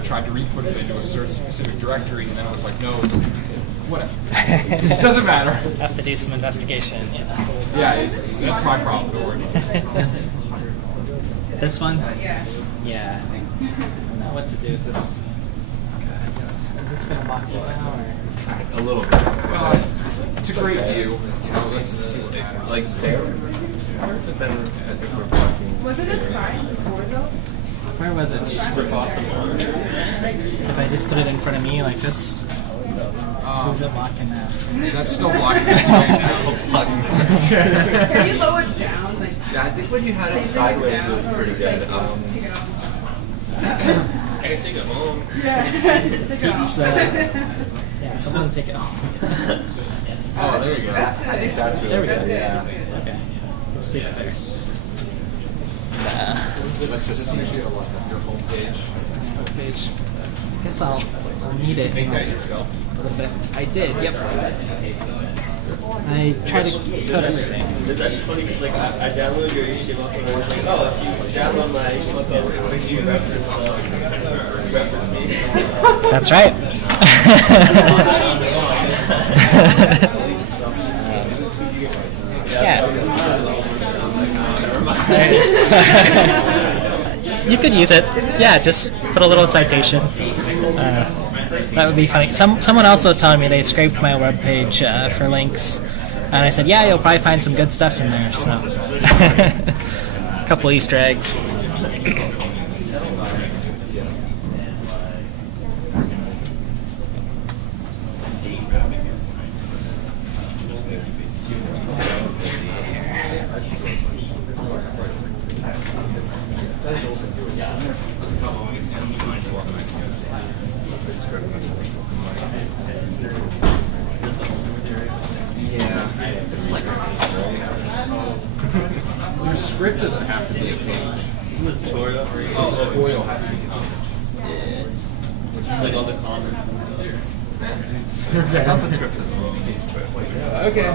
I tried to re-put it into a specific directory, and then I was like, no, whatever. It doesn't matter. Have to do some investigation. Yeah, that's my problem. Don't worry about it. This one? Yeah. I don't know what to do with this. Is this going to block you now? Or? A little bit. It's a great view. You know, let's just see what happens. Like there? But then I think we're blocking. Was it a fine before though? Where was it? Just rip off the monitor. If I just put it in front of me like this, who's it blocking now? That's still blocking this right now. Can you lower it down? Like, Yeah, I think when you had it sideways, it was pretty good. take it off. I can take it home. Yeah, just take it Oops, off. yeah, someone take it off. Oh, there you go. I think that's really There we go. good. Yeah. Okay. Just leave it there. Let's just see your homepage. Page. I guess I'll need it Make in that a yourself. little bit. I did, yep. I tried to code everything. It's actually funny because like I downloaded your HTML code and I was like, oh, if you download my HTML code, you reference me. That's right. Yeah. You could use it. Yeah, just put a little citation. That would be funny. Someone else was telling me they scraped my web page for links, and I said, yeah, you'll probably find some good stuff in there. So, a couple Easter eggs. Your script doesn't have to be a page. The tutorial. Oh, the tutorial has to be. Yeah. Which is like all the comments and stuff. Not the script that's on the page, but Okay.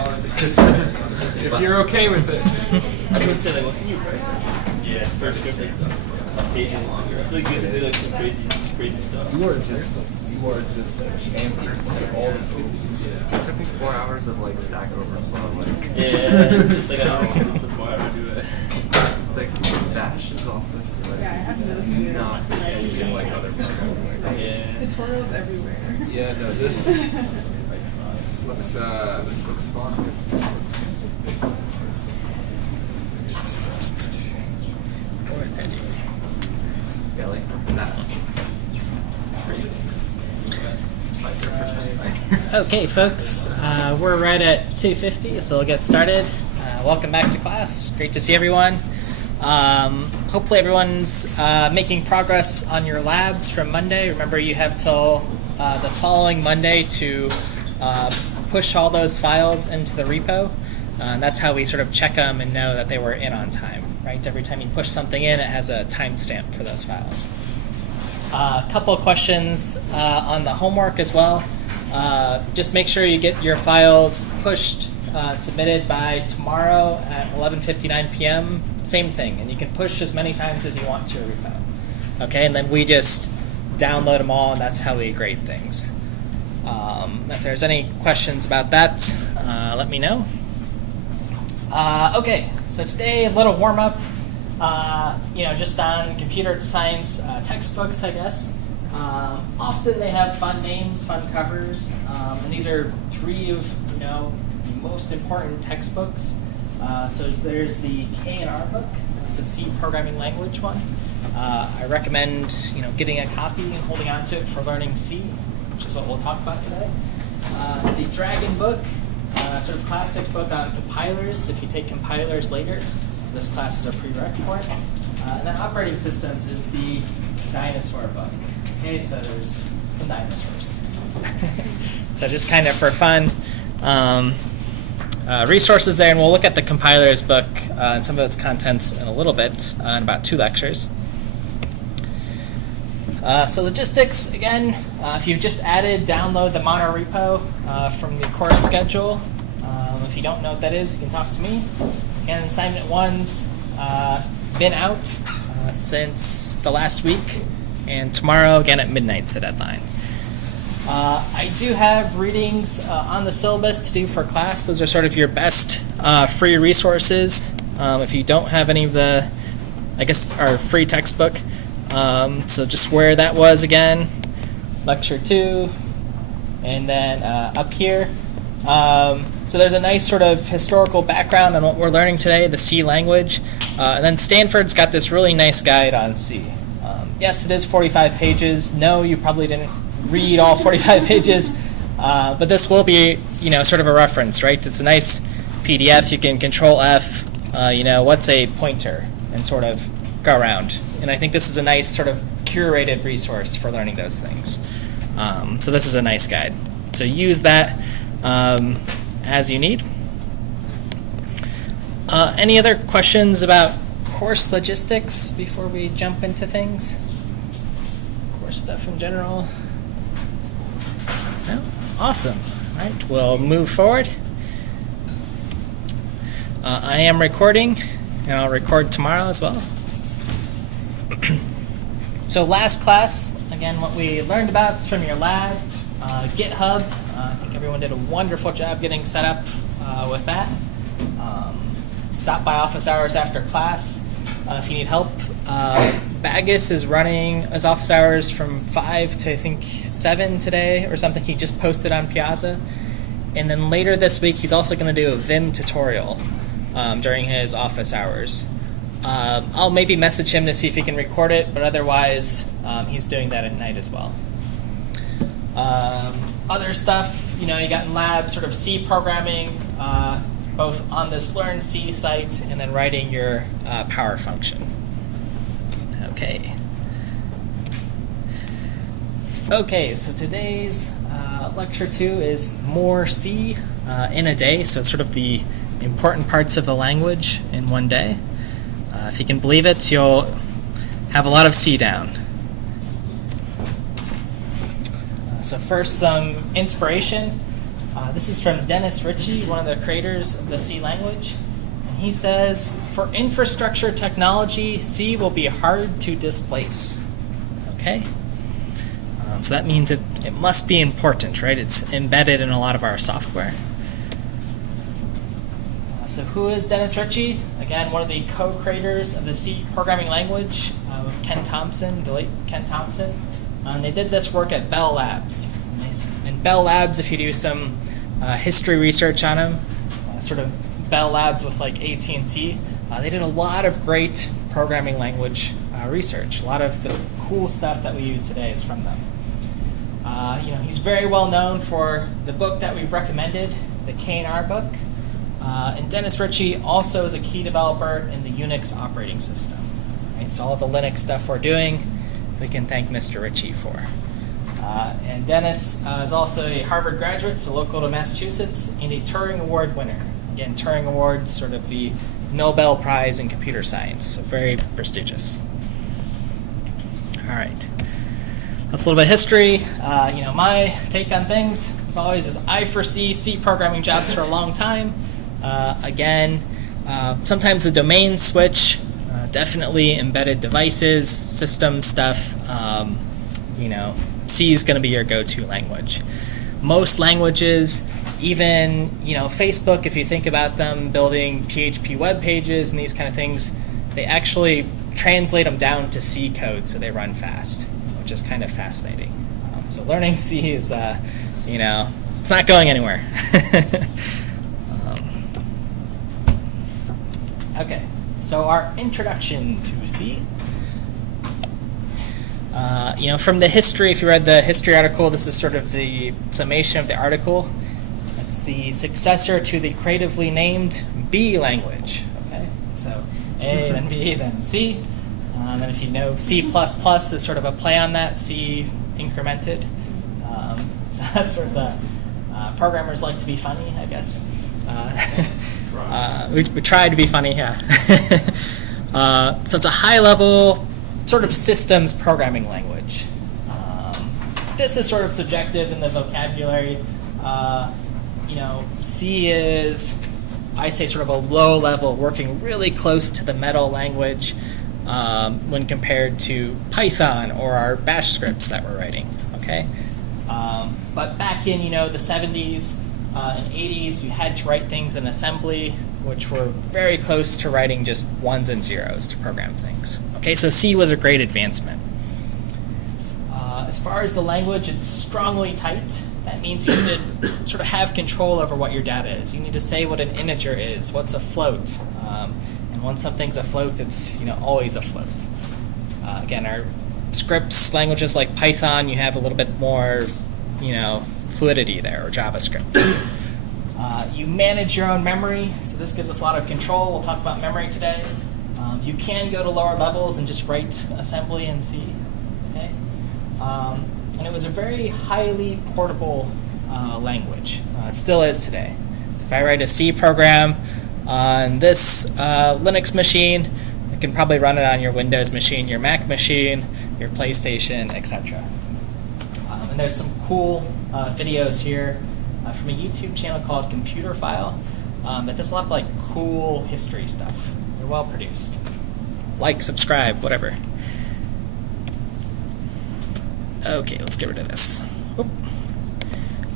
If you're okay with it. I was gonna say like, what can you write? Yeah, first script is a page longer. I feel like you have to do like some crazy stuff. You are just a champion. All the movies. it took me 4 hours of like Stack Overflow. Like Yeah, just like I never seen this before. I ever do it. it's like Bash is also just like Yeah, I have no idea. not anything like other programs. Yeah. Tutorials everywhere. Yeah, no, this looks fun. Yeah, like that. Okay, folks, we're right at 2:50, so we'll get started. Welcome back to class. Great to see everyone. Hopefully everyone's making progress on your labs from Monday. Remember, you have till the following Monday to push all those files into the repo. And that's how we sort of check them and know that they were in on time, right? Every time you push something in, it has a timestamp for those files. A couple of questions on the homework as well. Just make sure you get your files pushed, submitted by tomorrow at 11:59 p.m. Same thing, and you can push as many times as you want to your repo. Okay, and then we just download them all, and that's how we grade things. If there's any questions about that, let me know. Okay, so today a little warm up. Just on computer science textbooks, I guess. Often they have fun names, fun covers, and these are three of the most important textbooks. So there's the K&R book. It's the C programming language one. I recommend getting a copy and holding on to it for learning C, which is what we'll talk about today. The Dragon book, sort of classic book on compilers. If you take compilers later, this class is a prereq for it. And then operating systems is the dinosaur book. Okay, so there's some dinosaurs there. So just kind of for fun, resources there, and we'll look at the compilers book and some of its contents in a little bit in about 2 lectures. So logistics, again, if you've just added, download the mono repo from the course schedule. If you don't know what that is, you can talk to me. And assignment 1's been out since the last week. and tomorrow again at midnight's the deadline. I do have readings on the syllabus to do for class. Those are sort of your best free resources. If you don't have any of the, I guess, our free textbook. So just where that was again, lecture 2, and then up here. So there's a nice sort of historical background on what we're learning today, the C language. And then Stanford's got this really nice guide on C. Yes, it is 45 pages. No, you probably didn't read all 45 pages, but this will be, sort of a reference, right? It's a nice PDF. You can Control F, what's a pointer, and sort of go around. And I think this is a nice sort of curated resource for learning those things. So this is a nice guide. So use that as you need. Any other questions about course logistics before we jump into things? Course stuff in general? No? Awesome. All right, we'll move forward. I am recording, and I'll record tomorrow as well. So last class, again, what we learned about is from your lab, GitHub. I think everyone did a wonderful job getting set up with that. Stop by office hours after class if you need help. Bagus is running his office hours from 5 to I think 7 today or something. He just posted on Piazza. And then later this week, he's also going to do a Vim tutorial during his office hours. I'll maybe message him to see if he can record it, but otherwise he's doing that at night as well. Other stuff, you got in lab sort of C programming, both on this Learn C site and then writing your power function. Okay, so today's lecture 2 is more C in a day, so it's sort of the important parts of the language in one day. If you can believe it, you'll have a lot of C down. So first, some inspiration. This is from Dennis Ritchie, one of the creators of the C language. And he says, for infrastructure technology, C will be hard to displace. Okay? So that means it must be important, right? It's embedded in a lot of our software. So who is Dennis Ritchie? Again, one of the co-creators of the C programming language with Ken Thompson, the late Ken Thompson. They did this work at Bell Labs. And Bell Labs, if you do some history research on them, sort of Bell Labs with like AT&T, they did a lot of great programming language research. A lot of the cool stuff that we use today is from them. He's very well known for the book that we've recommended, the K&R book. And Dennis Ritchie also is a key developer in the Unix operating system. Right? So all of the Linux stuff we're doing, we can thank Mr. Ritchie for. And Dennis is also a Harvard graduate, so local to Massachusetts, and a Turing Award winner. Again, Turing Award, sort of the Nobel Prize in computer science, so very prestigious. All right. That's a little bit of history. My take on things, as always, is I foresee C programming jobs for a long time. Sometimes the domain switch, definitely embedded devices, system stuff. C is going to be your go-to language. Most languages, even Facebook, if you think about them building PHP web pages and these kind of things, they actually translate them down to C code so they run fast, which is kind of fascinating. So learning C is, it's not going anywhere. Okay, so our introduction to C. From the history, if you read the history article, this is sort of the summation of the article. It's the successor to the creatively named B language. Okay, so A, then B, then C. And then if you know C++ is sort of a play on that, C incremented. So that's sort of the programmers like to be funny, I guess. We try to be funny, yeah. So it's a high-level sort of systems programming language. This is sort of subjective in the vocabulary. C is, I say, sort of a low level, working really close to the metal language. when compared to Python or our bash scripts that we're writing. Okay, but back in the 70s and 80s, you had to write things in assembly, which were very close to writing just ones and zeros to program things. Okay, so C was a great advancement. As far as the language, it's strongly typed. That means you need to sort of have control over what your data is. You need to say what an integer is, what's a float, and when something's a float, it's always a float. Again, our scripts, languages like Python, you have a little bit more, fluidity there, or JavaScript. You manage your own memory, so this gives us a lot of control. We'll talk about memory today. You can go to lower levels and just write assembly in C. Okay? And it was a very highly portable language. It still is today. So if I write a C program on this Linux machine, you can probably run it on your Windows machine, your Mac machine, your PlayStation, etc. And there's some cool videos here from a YouTube channel called Computer File that does a lot of cool history stuff. They're well produced. Like, subscribe, whatever. Okay, let's get rid of this. Oop.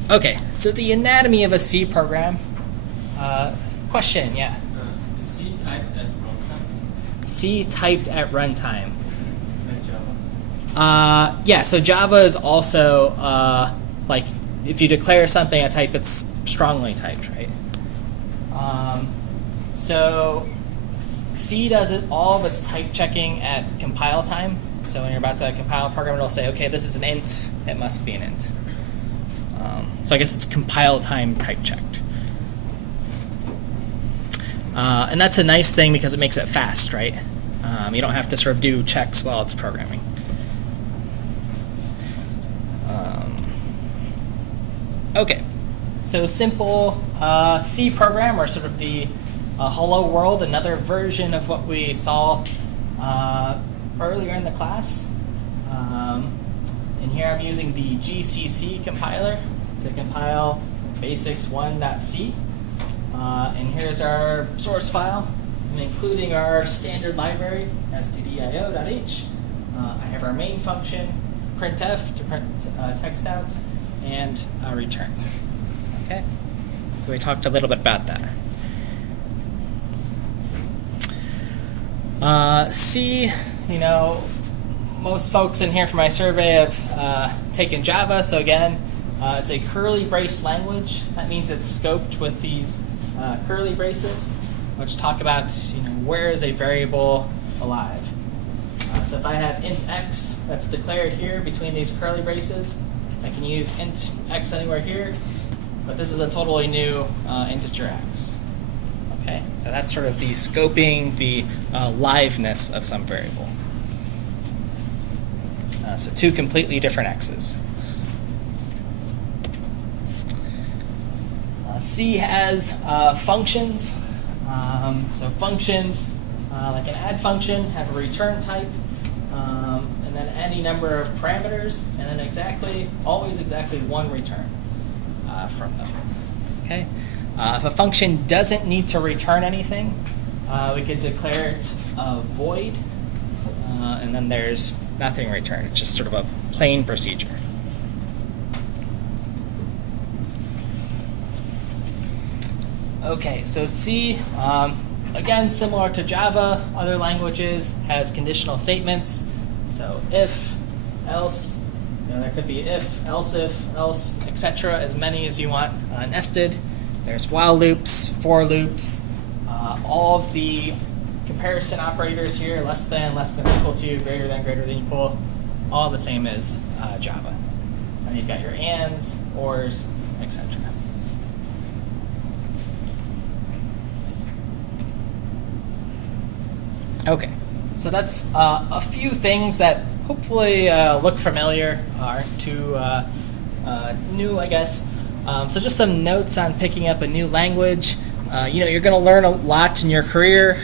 Okay, so the anatomy of a C program. Question, yeah. Is C typed at runtime? C typed at runtime. Like Java? Yeah, so Java is also, if you declare something a type, it's strongly typed, right? So C does all of its type checking at compile time. So when you're about to compile a program, it'll say, okay, this is an int, it must be an int. So I guess it's compile time type checked. And that's a nice thing because it makes it fast, right? You don't have to sort of do checks while it's programming. Okay, so simple C program, or sort of the hello world, another version of what we saw earlier in the class. And here I'm using the GCC compiler to compile basics1.c. And here's our source file, and including our standard library, stdio.h. I have our main function, printf, to print text out, and return. Okay, so we talked a little bit about that. C, most folks in here for my survey have taken Java, so again, it's a curly brace language. That means it's scoped with these curly braces, which talk about where is a variable alive. So if I have int x that's declared here between these curly braces, I can use int x anywhere here, but this is a totally new integer x. Okay, so that's sort of the scoping, the liveness of some variable. So two completely different x's. C has functions. So functions, like an add function, have a return type, and then any number of parameters, and then always exactly one return from them. Okay. If a function doesn't need to return anything, we could declare it void, and then there's nothing returned. It's just sort of a plain procedure. Okay, so C, again, similar to Java, other languages, has conditional statements. So if, else, there could be if, else, etc., as many as you want nested. There's while loops, for loops, all of the comparison operators here, less than, equal to, greater than equal, all the same as Java. And you've got your ands, ors, etc. Okay, so that's a few things that hopefully look familiar, aren't too new, I guess. So just some notes on picking up a new language. You're going to learn a lot in your career.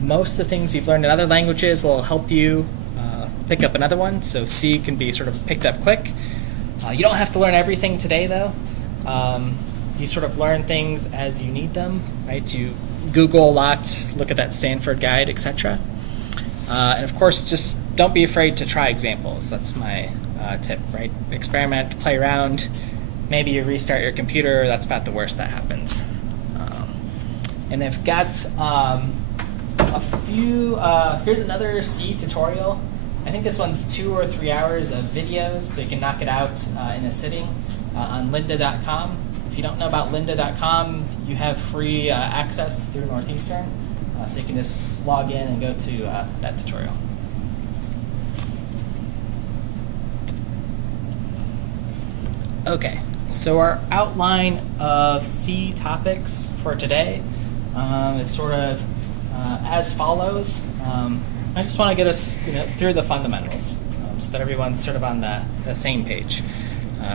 Most of the things you've learned in other languages will help you pick up another one. So C can be sort of picked up quick. You don't have to learn everything today, though. You sort of learn things as you need them, right? You Google a lot, look at that Stanford guide, etc. And of course, just don't be afraid to try examples. That's my tip, right? Experiment, play around. Maybe you restart your computer. That's about the worst that happens. And I've got a few, here's another C tutorial. I think this one's 2 or 3 hours of videos, so you can knock it out in a sitting on lynda.com. If you don't know about lynda.com, you have free access through Northeastern, so you can just log in and go to that tutorial. Okay, so our outline of C topics for today is sort of as follows. I just want to get us through the fundamentals so that everyone's sort of on the same page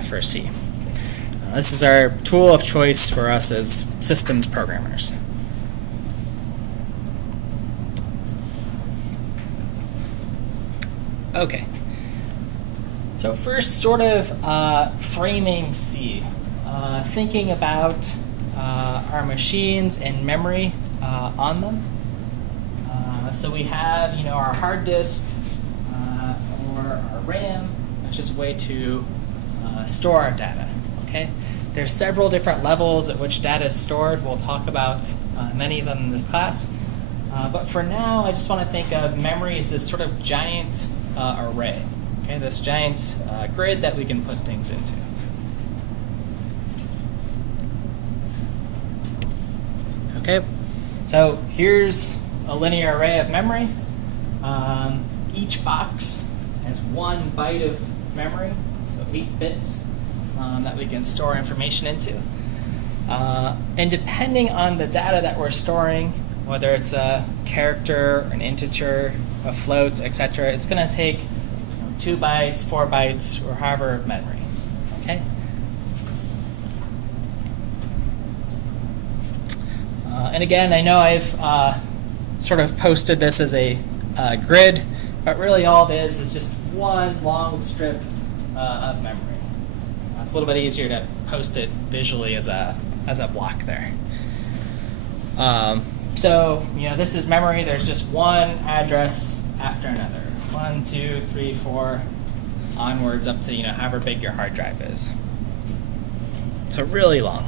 for C. This is our tool of choice for us as systems programmers. Okay. So first, sort of framing C. Thinking about our machines and memory on them. So we have, our hard disk or our RAM, which is a way to store our data. Okay, there's several different levels at which data is stored. We'll talk about many of them in this class. But for now, I just want to think of memory as this sort of giant array. Okay, this giant grid that we can put things into. Okay, so here's a linear array of memory. Each box has 1 byte of memory, so 8 bits that we can store information into. And depending on the data that we're storing, whether it's a character, an integer, a float, etc., it's going to take 2 bytes, 4 bytes, or however of memory. Okay. And again, I know I've sort of posted this as a grid, but really all it is just one long strip of memory. It's a little bit easier to post it visually as a block there. So this is memory. There's just one address after another. 1, 2, 3, 4, onwards up to however big your hard drive is. So really long.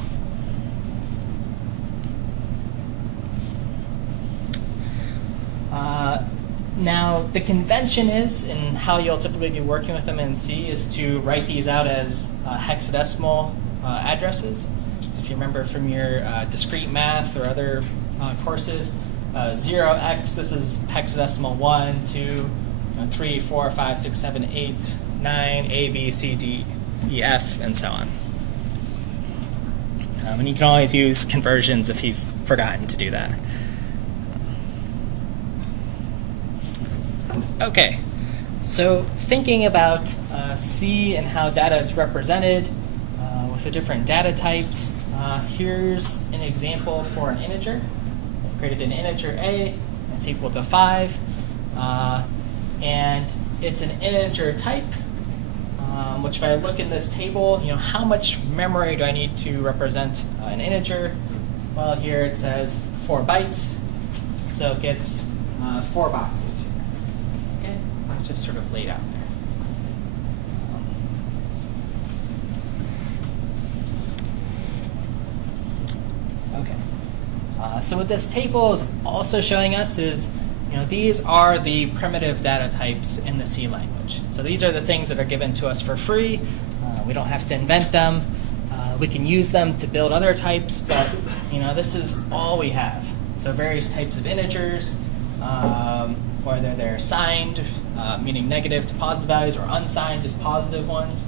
Now, the convention is, and how you'll typically be working with them in C, is to write these out as hexadecimal addresses. So if you remember from your discrete math or other courses, 0x, this is hexadecimal 1, 2, 3, 4, 5, 6, 7, 8, 9, A, B, C, D, E, F, and so on. And you can always use conversions if you've forgotten to do that. Okay, so thinking about C and how data is represented with the different data types, here's an example for an integer. I've created an integer A, it's equal to 5, and it's an integer type, which if I look in this table, how much memory do I need to represent an integer? Well, here it says 4 bytes, so it gets 4 boxes here. Okay, so it's just sort of laid out there. So what this table is also showing us is, these are the primitive data types in the C language. So these are the things that are given to us for free. We don't have to invent them. We can use them to build other types, but this is all we have. So various types of integers, whether they're signed, meaning negative to positive values, or unsigned as positive ones,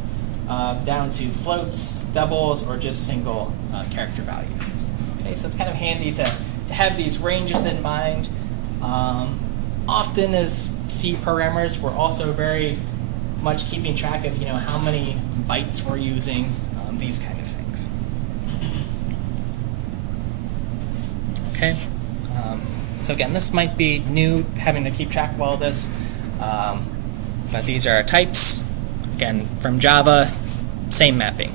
down to floats, doubles, or just single character values. Okay, so it's kind of handy to have these ranges in mind. Often as C programmers, we're also very much keeping track of how many bytes we're using, these kind of things. Okay, so again, this might be new, having to keep track of all this, but these are our types. Again, from Java, same mapping.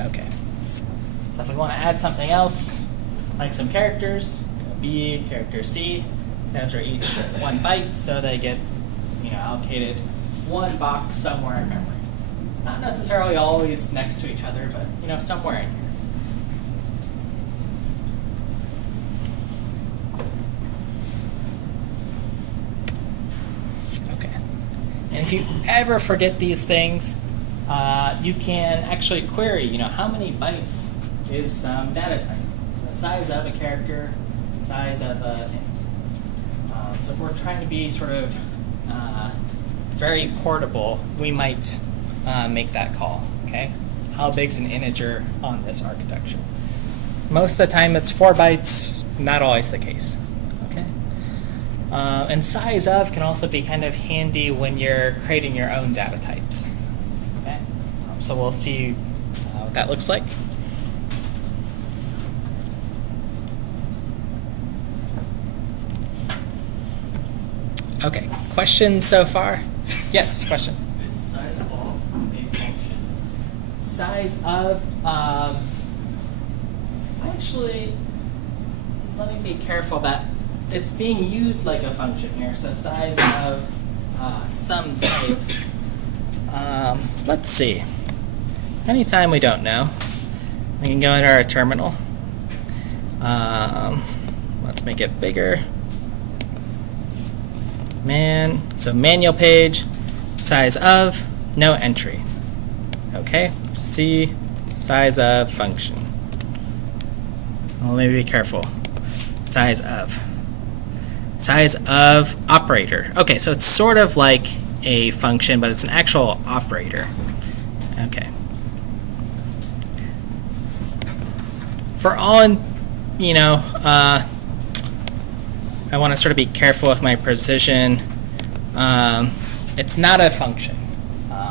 Okay. So if we want to add something else, like some characters, B, character C. Those are each 1 byte, so they get allocated 1 box somewhere in memory. Not necessarily always next to each other, but somewhere in here. Okay. And if you ever forget these things, you can actually query, how many bytes is some data type. So the size of a character, size of things. So if we're trying to be sort of very portable, we might make that call. Okay, how big's an integer on this architecture? Most of the time it's 4 bytes. Not always the case. Okay, and size of can also be kind of handy when you're creating your own data types. Okay, so we'll see what that looks like. Okay, questions so far? Yes, question. Is size of a function? Size of, actually, let me be careful that it's being used like a function here. So size of some type. Let's see. Anytime we don't know, we can go into our terminal. Let's make it bigger. So manual page, size of, no entry. Okay, C, size of function. Well, let me be careful. Size of. Size of operator. Okay, so it's sort of like a function, but it's an actual operator. Okay. For all, I want to sort of be careful with my precision. It's not a function,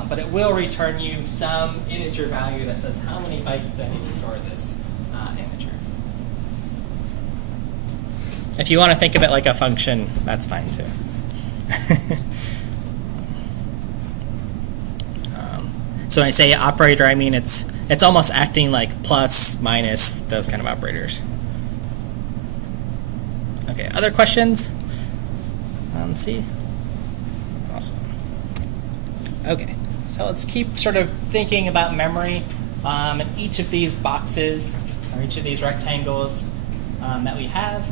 but it will return you some integer value that says how many bytes do I need to store this integer. If you want to think of it like a function, that's fine too. So when I say operator, I mean it's almost acting like plus, minus, those kind of operators. Okay, other questions? Let's see. Awesome. Okay, so let's keep sort of thinking about memory in each of these boxes, or each of these rectangles that we have,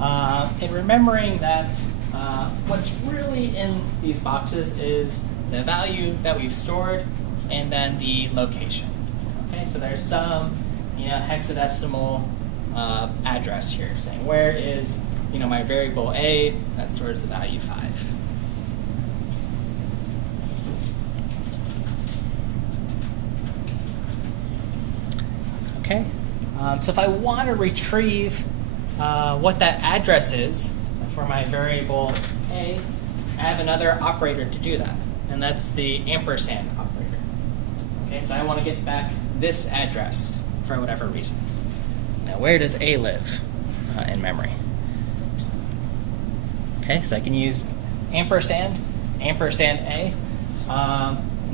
and remembering that what's really in these boxes is the value that we've stored and then the location. Okay, so there's some hexadecimal address here saying where is my variable a that stores the value 5. Okay, so if I want to retrieve what that address is for my variable a, I have another operator to do that, and that's the ampersand operator. Okay, so I want to get back this address for whatever reason. Now, where does a live in memory? Okay, so I can use ampersand a.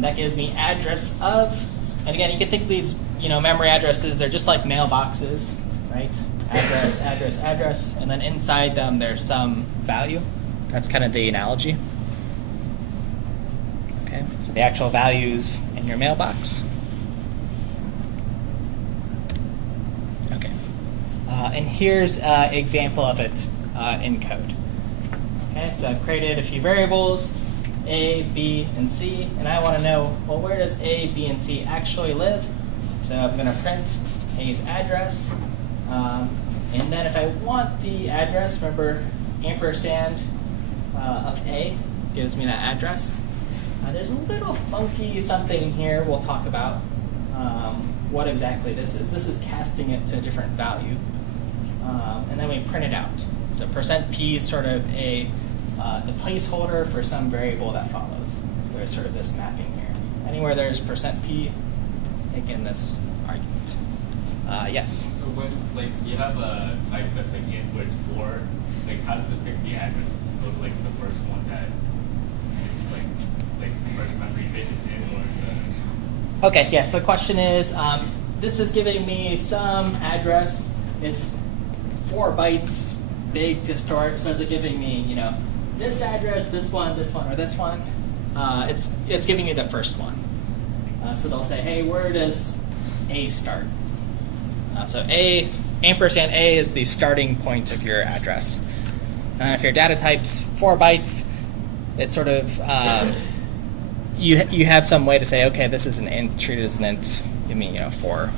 That gives me address of, and again, you can think of these memory addresses, they're just like mailboxes, right? Address, address, address, and then inside them there's some value. That's kind of the analogy. Okay, so the actual values in your mailbox. Okay, and here's an example of it in code. Okay, so I've created a few variables, A, B, and C, and I want to know, well, where does A, B, and C actually live? So I'm going to print A's address, and then if I want the address, remember ampersand of A gives me that address. There's a little funky something here we'll talk about what exactly this is. This is casting it to a different value, and then we print it out. So %p is sort of the placeholder for some variable that follows. There's sort of this mapping here. Anywhere there's %p, take in this argument. Yes? So when you have a type that's input 4, how does it pick the address? So the first one that the first memory bit is in, or the... Okay, yeah, so the question is, this is giving me some address. It's 4 bytes big to store. So is it giving me, this address, this one, or this one? It's giving you the first one. So they'll say, hey, where does A start? So ampersand A is the starting point of your address. If your data type's 4 bytes, it's sort of you have some way to say, okay, this is an int, treat it as an int, give me for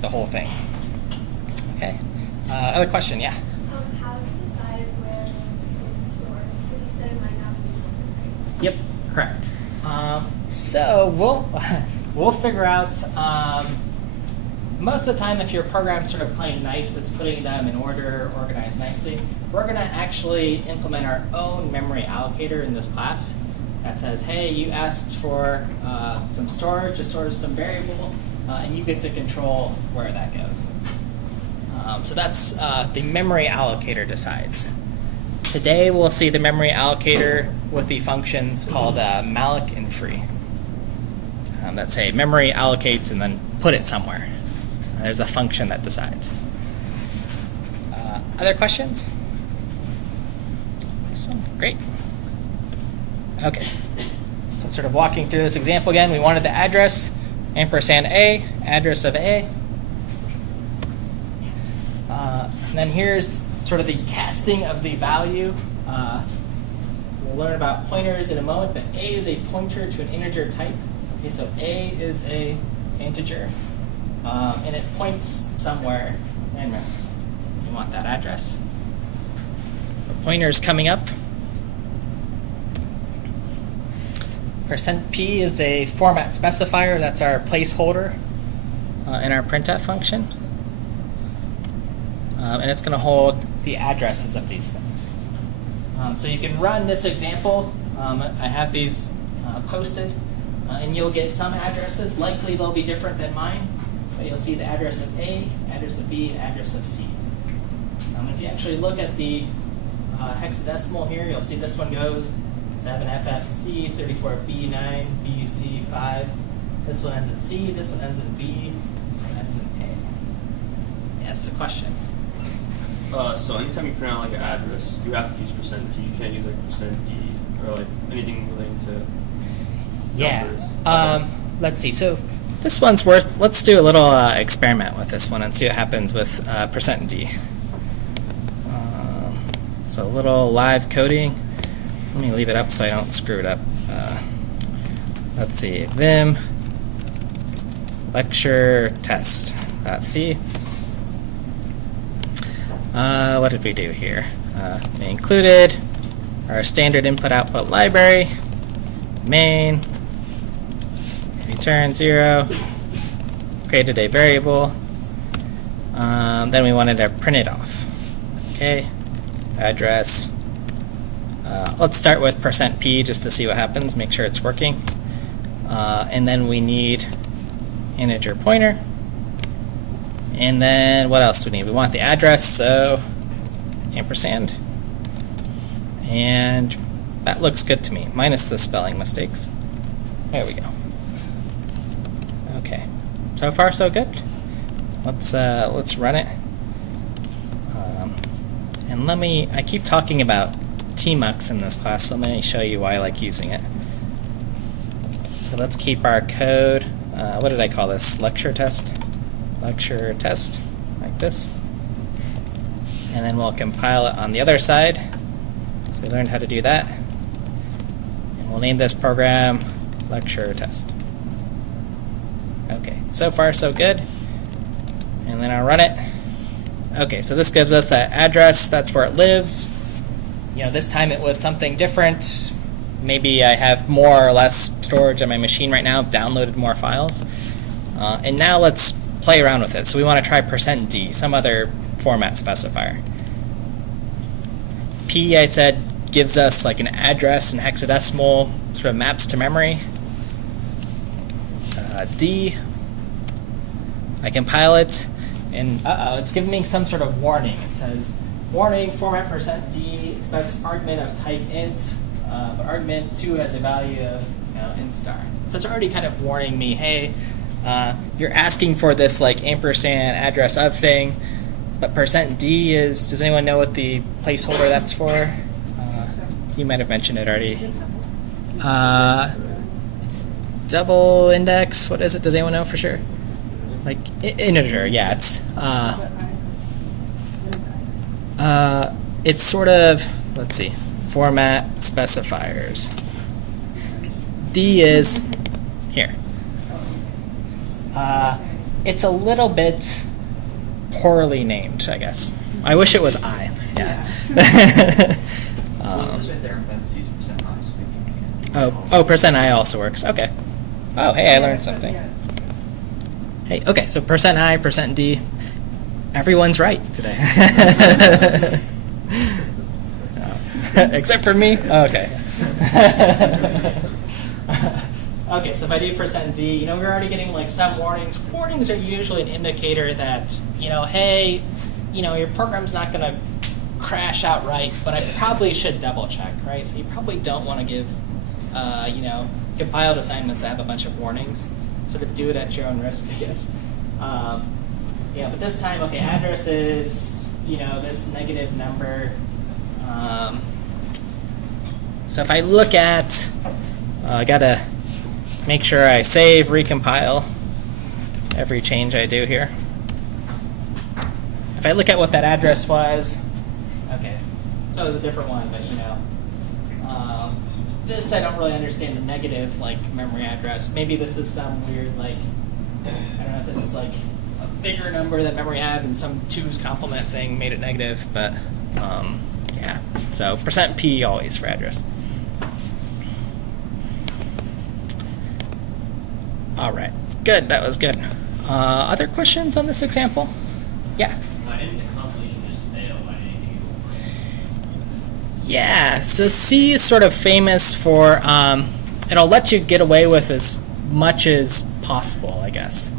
the whole thing. Okay. Other question? Yeah. How is it decided where it's stored? Because you said it might not be one, right? Yep. Correct. So we'll figure out. Most of the time, if your program's sort of playing nice, it's putting them in order, organized nicely. We're going to actually implement our own memory allocator in this class that says, hey, you asked for some storage to store some variable, and you get to control where that goes. So that's the memory allocator decides. Today, we'll see the memory allocator with the functions called malloc and free that say memory allocate and then put it somewhere. There's a function that decides. Other questions? This one? Great. Okay. So sort of walking through this example again, we wanted the address, ampersand A, address of A. And then here's sort of the casting of the value. We'll learn about pointers in a moment, but A is a pointer to an integer type. Okay, so A is a integer. And it points somewhere in memory. You want that address. The pointer is coming up. %p is a format specifier. That's our placeholder in our printf function. And it's going to hold the addresses of these things. So you can run this example. I have these posted. And you'll get some addresses. Likely they'll be different than mine. But you'll see the address of A, address of B, address of C. If you actually look at the hexadecimal here, you'll see this one goes 7FFC, 34B9, BC5. This one ends in C, this one ends in B, this one ends in A. Yes, a question? So anytime you print out like an address, you have to use %p. You can't use like %d or like anything relating to numbers. Let's see. So this one's let's do a little experiment with this one and see what happens with %d. So a little live coding. Let me leave it up so I don't screw it up. Let's see. Vim lecture test. C. What did we do here? We included our standard input-output library, main, return 0, created a variable, then we wanted to print it off. Okay, address. Let's start with %p just to see what happens, make sure it's working. And then we need integer pointer. And then what else do we need? We want the address, so ampersand. And that looks good to me, minus the spelling mistakes. There we go. Okay, so far so good. Let's run it. And I keep talking about tmux in this class, so let me show you why I like using it. So let's keep our code, what did I call this? Lecture test, like this. And then we'll compile it on the other side. So we learned how to do that. And we'll name this program lecture test. Okay, so far so good. And then I'll run it. Okay, so this gives us that address, that's where it lives. This time it was something different. Maybe I have more or less storage on my machine right now, I've downloaded more files. And now let's play around with it. So we want to try %d, some other format specifier. P, I said, gives us like an address in hexadecimal, sort of maps to memory. D, I compile it, and it's giving me some sort of warning. It says, warning, format %d expects argument of type int, but argument 2 has a value of int star. So it's already kind of warning me, hey, you're asking for this like ampersand address of thing. But %d is, does anyone know what the placeholder that's for? You might have mentioned it already. Double index, what is it? Does anyone know for sure? Like integer, yeah. It's sort of, let's see, format specifiers. D is here. It's a little bit poorly named, I guess. I wish it was I. Yeah. Well, it says right there in parentheses %i, so maybe you can. Oh, %i also works. Okay. Oh, hey, I learned something. Hey, okay, so %i, %d. Everyone's right today. Except for me? Oh, okay. Okay, so if I do %d, we're already getting like some warnings. Warnings are usually an indicator that, hey, your program's not going to crash outright, but I probably should double check, right? So you probably don't want to give, compiled assignments that have a bunch of warnings. Sort of do it at your own risk, I guess. Yeah, but this time, okay, address is, this negative number. So if I look at, I gotta make sure I save, recompile every change I do here. If I look at what that address was, okay, so it was a different one, but this I don't really understand the negative memory address. Maybe this is some weird I don't know if this is a bigger number that memory have and some 2's complement thing made it negative, but yeah. So %p always for address. All right, good. That was good. Other questions on this example? Yeah. Why didn't the compilation just fail? Why didn't anything go for it? Yeah. So C is sort of famous for it'll let you get away with as much as possible, I guess.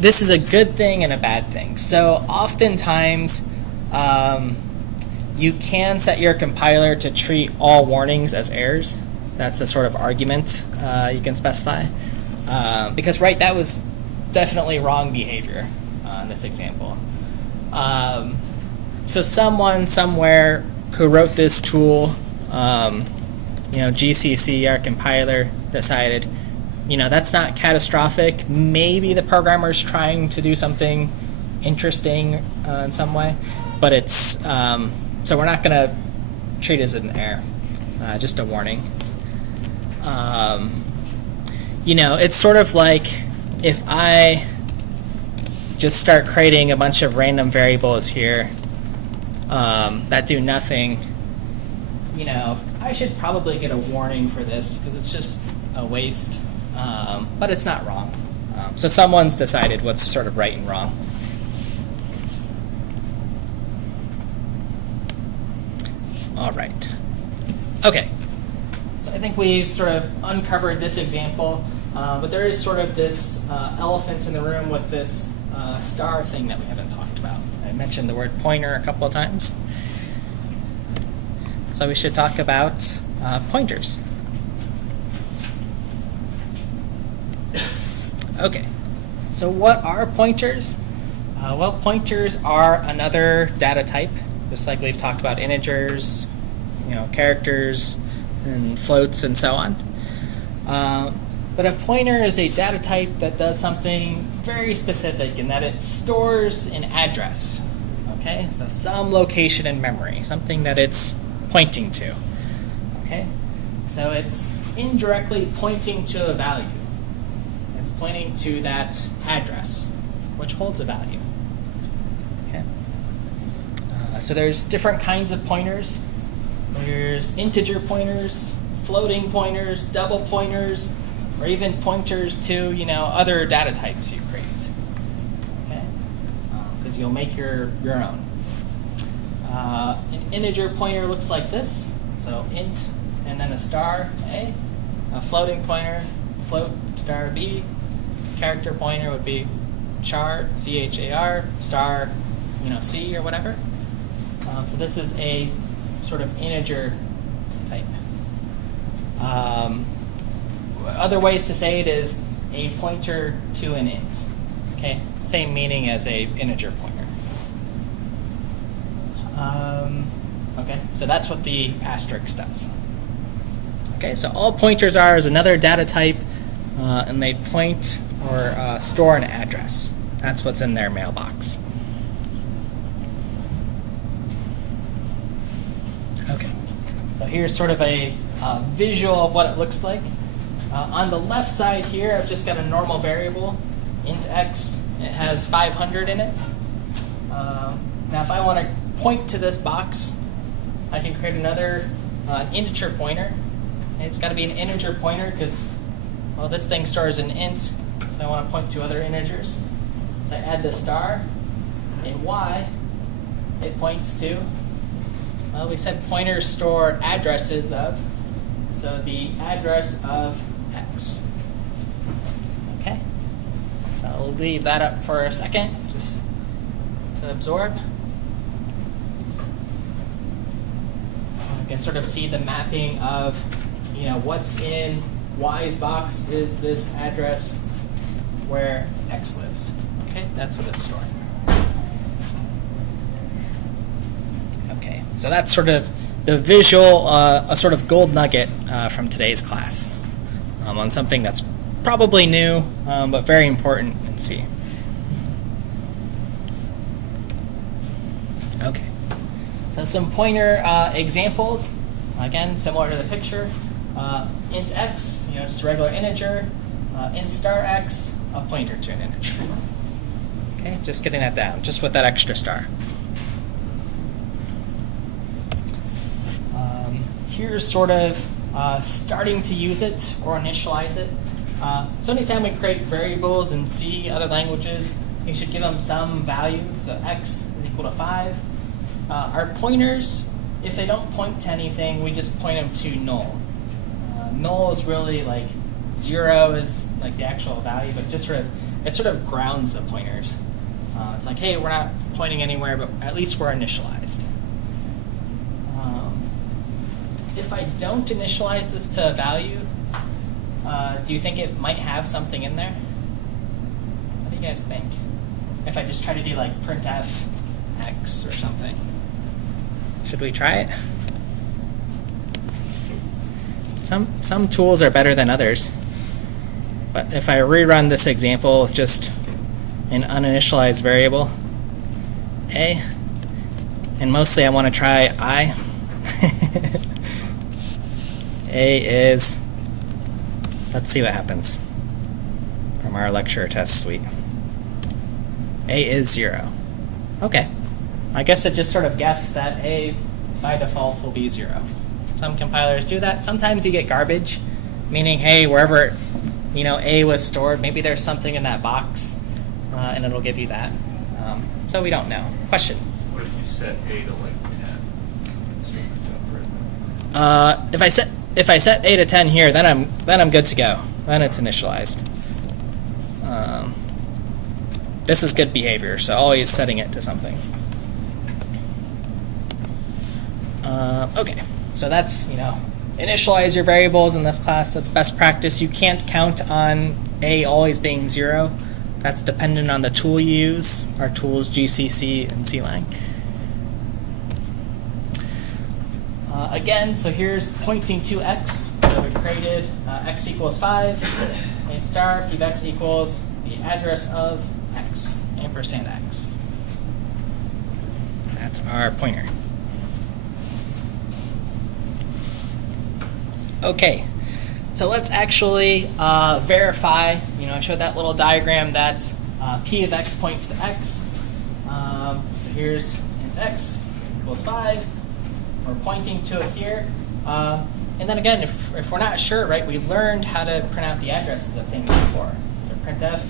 This is a good thing and a bad thing. So oftentimes, you can set your compiler to treat all warnings as errors. That's a sort of argument you can specify. Because, right, that was definitely wrong behavior in this example. So someone somewhere who wrote this tool, GCC, our compiler, decided, that's not catastrophic. Maybe the programmer's trying to do something interesting in some way, but it's, so we're not going to treat it as an error, just a warning. It's sort of like if I just start creating a bunch of random variables here that do nothing, I should probably get a warning for this because it's just a waste, but it's not wrong. So someone's decided what's sort of right and wrong. All right. Okay. So I think we've sort of uncovered this example, but there is sort of this elephant in the room with this star thing that we haven't talked about. I mentioned the word pointer a couple of times. So we should talk about pointers. Okay, so what are pointers? Well, pointers are another data type, just like we've talked about integers, characters, and floats, and so on. But a pointer is a data type that does something very specific in that it stores an address. Okay, so some location in memory, something that it's pointing to. Okay, so it's indirectly pointing to a value. It's pointing to that address, which holds a value. Okay. So there's different kinds of pointers. There's integer pointers, floating pointers, double pointers, or even pointers to other data types you create. Okay, because you'll make your own. An integer pointer looks like this. So int and then a star A. A floating pointer, float star B. Character pointer would be char, C-H-A-R, star, C or whatever. So this is a sort of integer type. Other ways to say it is a pointer to an int. Okay, Okay, same meaning as a integer pointer. Okay, so that's what the asterisk does. Okay, so all pointers are is another data type, and they point or store an address. That's what's in their mailbox. Okay, so here's sort of a visual of what it looks like. On the left side here, I've just got a normal variable, int x. It has 500 in it. Now if I want to point to this box, I can create another integer pointer. And it's got to be an integer pointer because, well, this thing stores an int, so I want to point to other integers. So I add the star. In y, it points to, well, we said pointers store addresses of, so the address of x. Okay, so I'll leave that up for a second, just to absorb. You can sort of see the mapping of, what's in y's box is this address where x lives. Okay, that's what it's storing. Okay, so that's sort of the visual, a sort of gold nugget from today's class on something that's probably new, but very important in C. Okay, so some pointer examples, again, similar to the picture. Int x, just a regular integer. Int star x, a pointer to an integer. Okay, just getting that down, just with that extra star. Here's sort of starting to use it or initialize it. So anytime we create variables in C, other languages, you should give them some value. So x is equal to 5. Our pointers, if they don't point to anything, we just point them to null. Null is really like 0 is like the actual value, but just it sort of grounds the pointers. It's like, hey, we're not pointing anywhere, but at least we're initialized. If I don't initialize this to a value, do you think it might have something in there? What do you guys think? If I just try to do like printf x or something. Should we try it? Some tools are better than others. But if I rerun this example with just an uninitialized variable, a, and mostly I want to try I. A is, let's see what happens from our lecture test suite. A is 0. Okay. I guess it just sort of guessed that A by default will be 0. Some compilers do that. Sometimes you get garbage, meaning, hey, wherever A was stored, maybe there's something in that box, and it'll give you that. So we don't know. Question? What if you set A to like 10? If I set A to 10 here, then I'm good to go. Then it's initialized. This is good behavior, so always setting it to something. Okay, so that's initialize your variables in this class. That's best practice. You can't count on A always being 0. That's dependent on the tool you use. Our tools GCC and CLang. Again, so here's pointing to x. So we created x equals 5, int star, p of x equals the address of x, ampersand x. That's our pointer. Okay, so let's actually verify. I showed that little diagram that p of x points to x. Here's int x equals 5. We're pointing to it here. And then again, if we're not sure, right, we learned how to print out the addresses of things before. So printf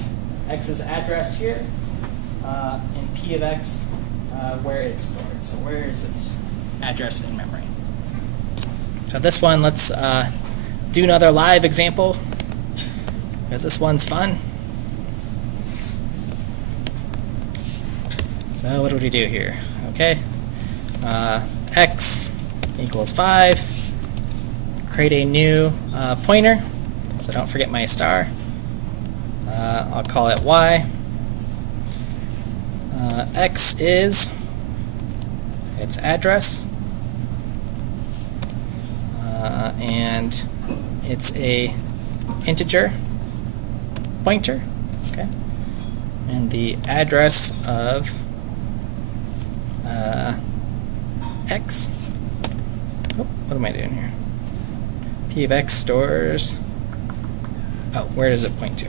x's address here, and p of x where it's stored. So where is its address in memory? So this one, let's do another live example, because this one's fun. So what do we do here? Okay. X equals 5. Create a new pointer, so don't forget my star. I'll call it Y. X is its address, and it's a integer pointer, okay? And the address of X, oh, what am I doing here? P of X stores, oh, where does it point to?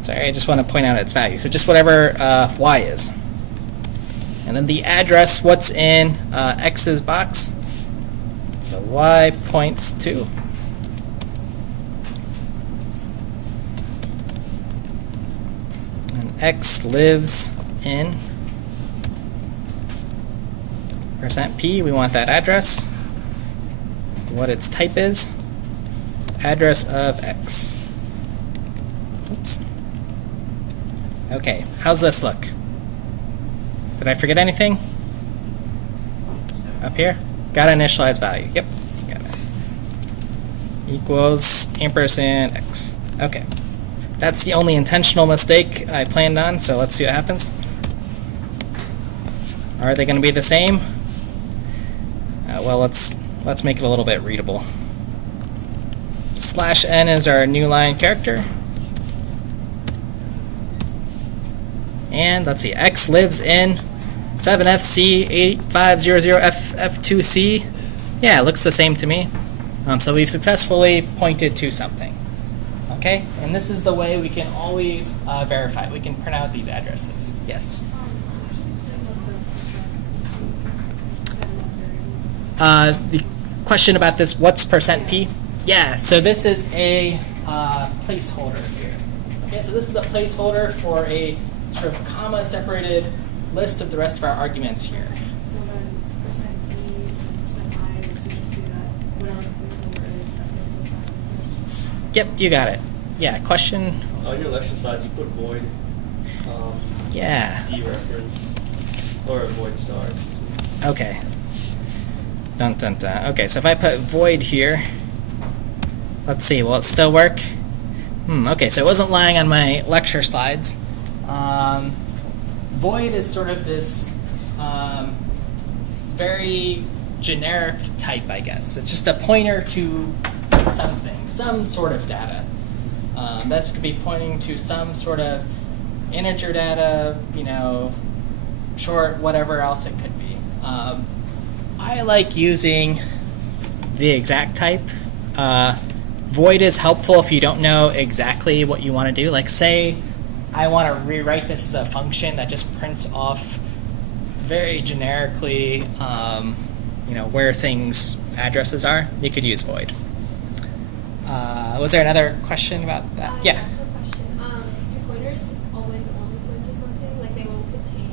Sorry, I just want to point out its value. So just whatever Y is. And then the address, what's in X's box? So Y points to. And X lives in %P, we want that address. What its type is, address of X. Oops. Okay, how's this look? Did I forget anything? Up here? Got to initialize value. Yep, got it. Equals ampersand X. Okay. That's the only intentional mistake I planned on, so let's see what happens. Are they going to be the same? Well, let's make it a little bit readable. /n is our new line character. And let's see, X lives in 7FC8500FF2C. Yeah, it looks the same to me. So we've successfully pointed to something. Okay, and this is the way we can always verify. We can print out these addresses. Yes? The question about this, what's %P? Yeah, so this is a placeholder here. Okay, so this is a placeholder for a sort of comma-separated list of the rest of our arguments here. So then %D and %I, so just do that, whatever the placeholder is, that's what it's at. Yep, you got it. Yeah, question? On your lecture slides, you put void, Yeah. dereference, or void star. Okay. Dun dun dun. Okay, so if I put void here, let's see, will it still work? Okay, so it wasn't lying on my lecture slides. Void is sort of this very generic type, I guess. It's just a pointer to something, some sort of data. This could be pointing to some sort of integer data, you know, short, whatever else it could be. I like using the exact type. Void is helpful if you don't know exactly what you want to do. Like say I want to rewrite this as a function that just prints off very generically, you know, where things, addresses are. You could use void. Was there another question about that? Yeah. I have a question. Do pointers always only point to something? Like they won't contain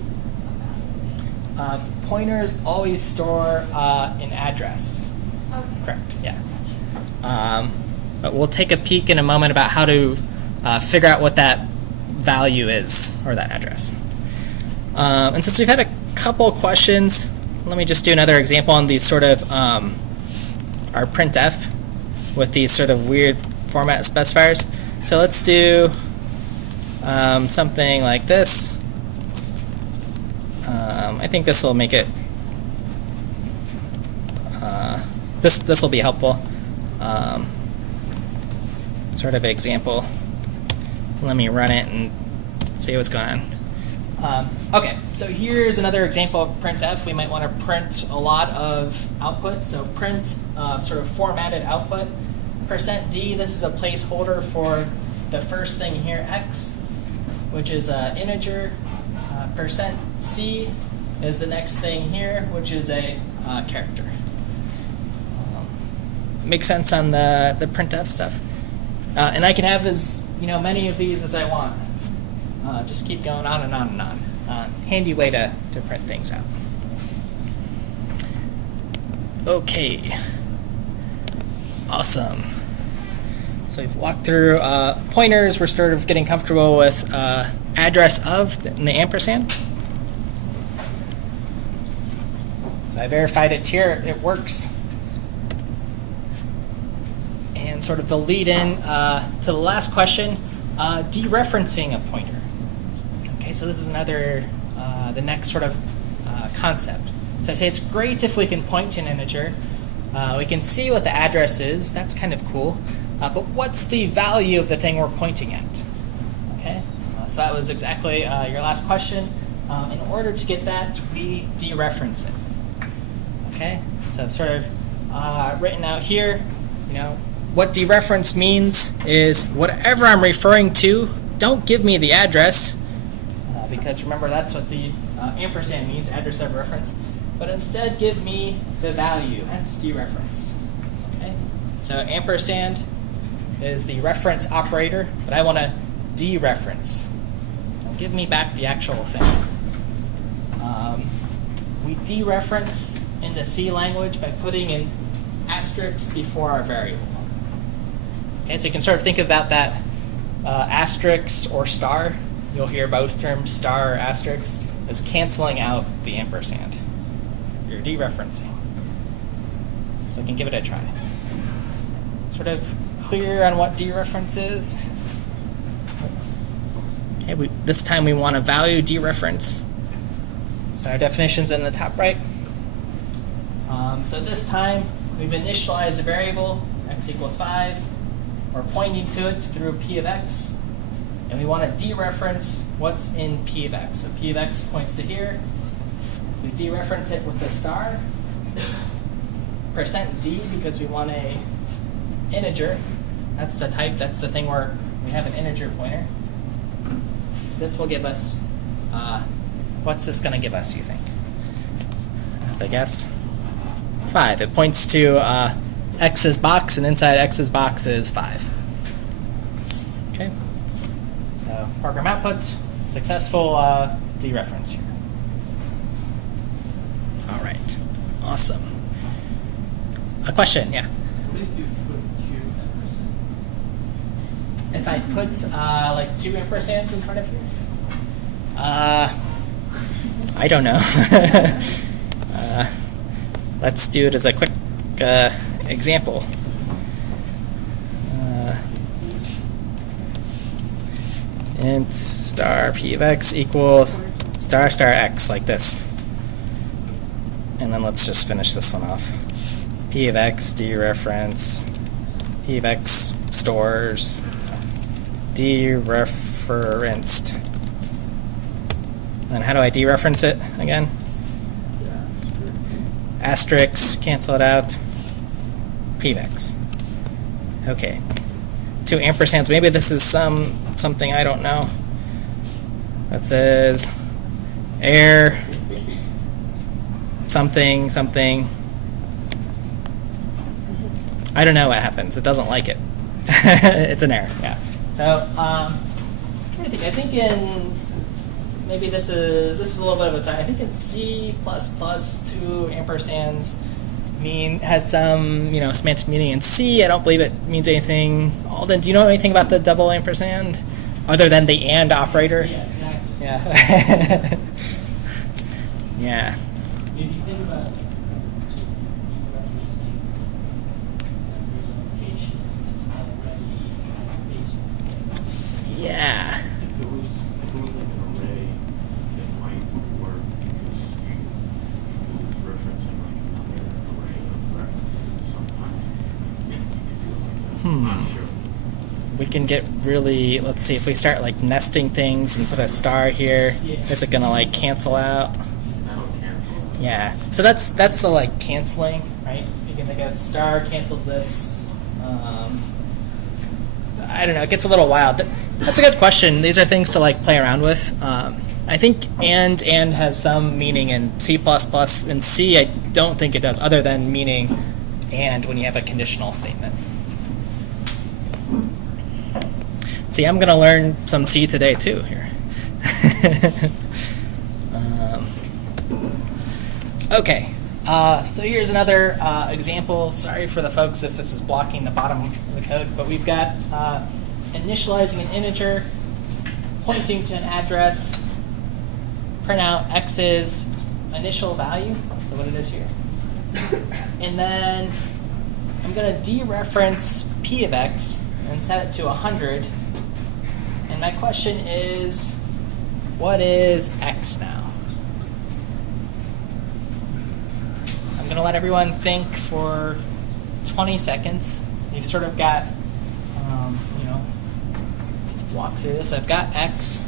a value? Pointers always store an address. Okay. Correct, yeah. But we'll take a peek in a moment about how to figure out what that value is, or that address. And since we've had a couple questions, let me just do another example on these sort of our printf with these sort of weird format specifiers. So let's do something like this. I think this will make it, this will be helpful. Sort of example. Let me run it and see what's going on. Okay, so here's another example of printf. We might want to print a lot of outputs. So print sort of formatted output. %D, this is a placeholder for the first thing here, x, which is an integer. %C is the next thing here, which is a character. Makes sense on the printf stuff. And I can have as many of these as I want. Just keep going on and on and on. Handy way to print things out. Okay. Awesome. So we've walked through pointers. We're sort of getting comfortable with address of and the ampersand. So I verified it here. It works. And sort of the lead-in to the last question, dereferencing a pointer. so this is another, the next sort of concept. So I say it's great if we can point to an integer. We can see what the address is. That's kind of cool. But what's the value of the thing we're pointing at? Okay, so that was exactly your last question. In order to get that, we dereference it. Okay, so I've sort of written out here, what dereference means is whatever I'm referring to, don't give me the address, because remember that's what the ampersand means, address of reference, but instead give me the value, hence dereference. Okay, so ampersand is the reference operator, but I want to dereference. Don't give me back the actual thing. We dereference in the C language by putting an asterisk before our variable. Okay, so you can sort of think about that asterisk or star. You'll hear both terms, star or asterisk, as canceling out the ampersand. You're dereferencing. So we can give it a try. Sort of clear on what dereference is. Okay, this time we want a value dereference. So our definition's in the top right. So this time we've initialized a variable, x equals 5. We're pointing to it through p of x. And we want to dereference what's in p of x. So p of x points to here. We dereference it with the star. %d because we want a integer. That's the type, that's the thing where we have an integer pointer. This will give us, what's this going to give us, you think? I guess 5. It points to x's box, and inside x's box is 5. Okay. So program output, successful dereference here. All right. Awesome. A question, yeah. What if you put 2 ampersand? If I put like 2 ampersands in front of here? I don't know. Let's do it as a quick example. Int star p of x equals star star x, like this. And then let's just finish this one off. P of x dereference, p of x stores, dereferenced. And how do I dereference it again? Asterisk, cancel it out. P of x. Okay. 2 ampersands. Maybe this is something I don't know. That says error something something. I don't know what happens. It doesn't like it. It's an error. Yeah. So I think in maybe this is a little bit of a sign. I think in C++, 2 ampersands has some semantic meaning. In C, I don't believe it means anything. Alden, do you know anything about the double ampersand other than the and operator? Yeah, exactly. Yeah. Yeah. If you think about like dereferencing location, it's already based. Yeah. If it was like an array, it might work because it's referencing like another array of references. Sometimes you can do it like that. I'm not sure. We can get really, let's see, if we start like nesting things and put a star here, is it gonna like cancel out? That'll cancel. Yeah. So that's the like canceling, right? You can think a star cancels this. I don't know. It gets a little wild. That's a good question. These are things to like play around with. I think and has some meaning in C++. In C, I don't think it does, other than meaning and when you have a conditional statement. See, I'm going to learn some C today too here. Okay, so here's another example. Sorry for the folks if this is blocking the bottom of the code, but we've got initializing an integer, pointing to an address, print out x's initial value, so what it is here. And then I'm going to dereference p of x and set it to 100. And my question is, what is x now? I'm going to let everyone think for 20 seconds. You've sort of got, walk through this. I've got x.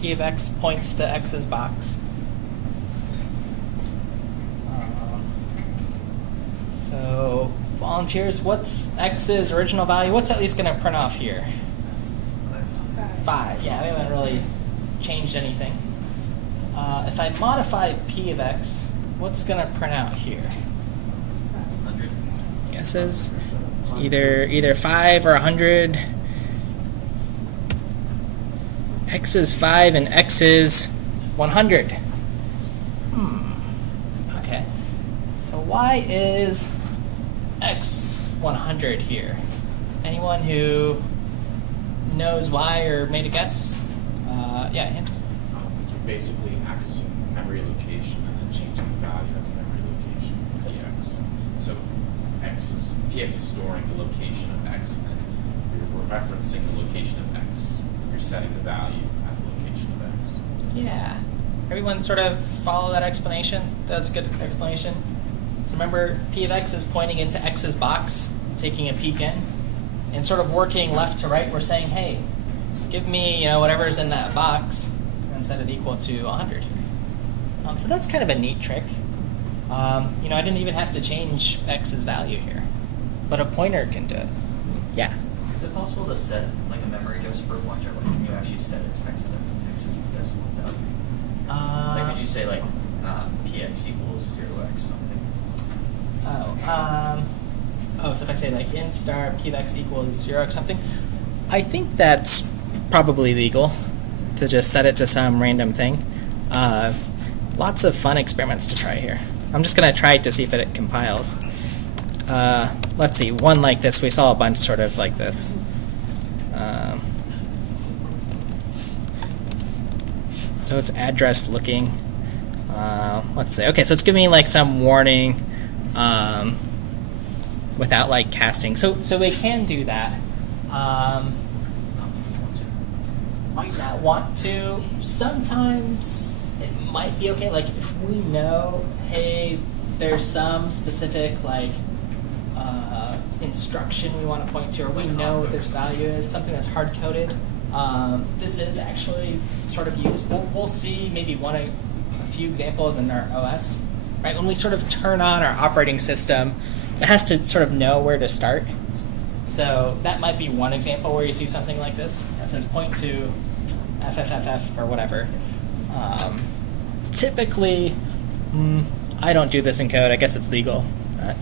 P of x points to x's box. So volunteers, what's x's original value? What's at least going to print off here? 5. Yeah, we haven't really changed anything. If I modify p of x, what's going to print out here? 100. Guesses? It's either 5 or 100. X is 5 and x is 100. Okay. So why is x 100 here? Anyone who knows why or made a guess? Yeah, Andrew. You're basically accessing memory location and then changing the value of the memory location, px. So px is storing the location of x, and we're referencing the location of x. You're setting the value at the location of x. Yeah. Everyone sort of follow that explanation? That's a good explanation. So remember, p of x is pointing into x's box, taking a peek in, and sort of working left to right. We're saying, hey, give me whatever's in that box and set it equal to 100. So that's kind of a neat trick. I didn't even have to change x's value here, but a pointer can do it. Yeah. Is it possible to set like a memory address for a pointer? Like, can you actually set its hexadecimal value? Like, could you say like px equals 0x something? So if I say like int star p of x equals 0x something, I think that's probably legal to just set it to some random thing. Lots of fun experiments to try here. I'm just going to try it to see if it compiles. Let's see, one like this. We saw a bunch sort of like this. So it's address looking. Let's say, okay, so it's giving me like some warning without like casting. So we can do that. Might not want to. Sometimes it might be okay. Like if we know, hey, there's some specific like instruction we want to point to, or we know what this value is, something that's hard coded. This is actually sort of used. We'll see maybe a few examples in our OS. Right, when we sort of turn on our operating system, it has to sort of know where to start. So that might be one example where you see something like this that says point to FFFF or whatever. Typically, I don't do this in code. I guess it's legal. But,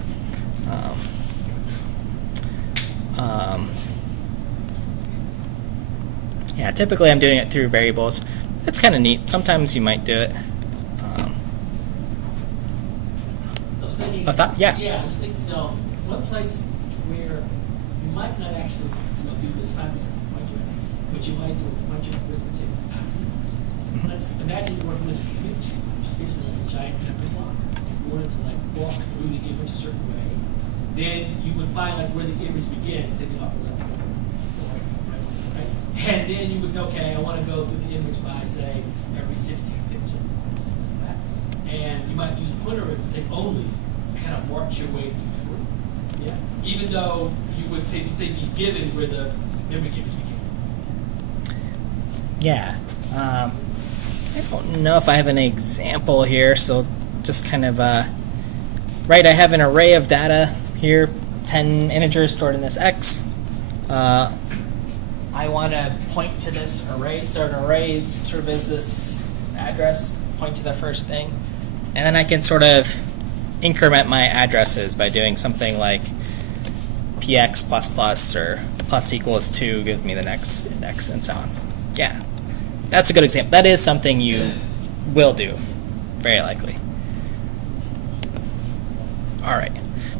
yeah, typically I'm doing it through variables. It's kind of neat. Sometimes you might do it. I was thinking, Yeah. Yeah, I was thinking, one place where you might not actually do the assignment as a pointer, but you might do a pointer arithmetic afterwards. Let's imagine you're working with an image, which is basically a giant number block. You wanted to like walk through the image a certain way. Then you would find like where the image begins in the upper left corner. Right? And then you would say, okay, I want to go through the image by, say, every 16 pixels, something like that. And you might use pointer arithmetic only to kind of march your way through memory. Yeah. Even though you would say be given where the memory image began. Yeah. I don't know if I have an example here, so just kind of, right, I have an array of data here, 10 integers stored in this X. I want to point to this array, so an array sort of is this address, point to the first thing, and then I can sort of increment my addresses by doing something like px plus plus or plus equals 2 gives me the next index and so on. Yeah, that's a good example. That is something you will do, very likely. All right,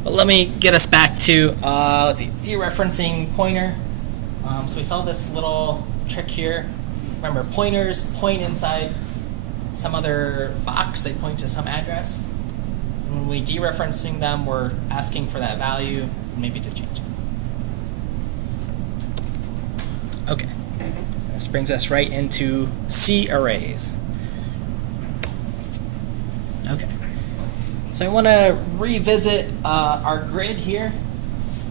well, let me get us back to, let's see, dereferencing pointer. So we saw this little trick here. Remember, pointers point inside some other box. They point to some address. When we dereferencing them, we're asking for that value, maybe to change it. Okay, let's brings us right into C arrays. Okay. So I want to revisit our grid here,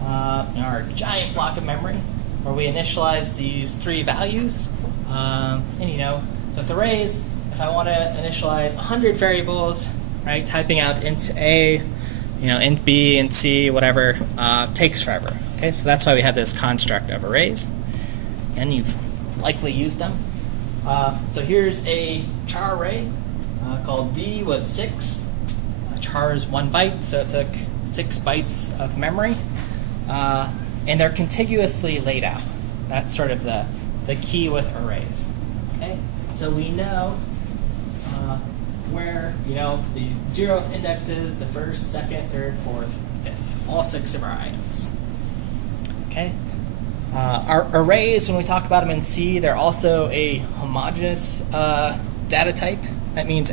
our giant block of memory, where we initialize these 3 values. And so with arrays, if I want to initialize 100 variables, right, typing out int A, int B, int C, whatever, takes forever. Okay, so that's why we have this construct of arrays, and you've likely used them. So here's a char array called D with 6. Char is 1 byte, so it took 6 bytes of memory, and they're contiguously laid out. That's sort of the key with arrays. Okay, so we know where the 0th index is, the 1st, 2nd, 3rd, 4th, 5th, all 6 of our items. Okay, our arrays, when we talk about them in C, they're also a homogeneous data type. That means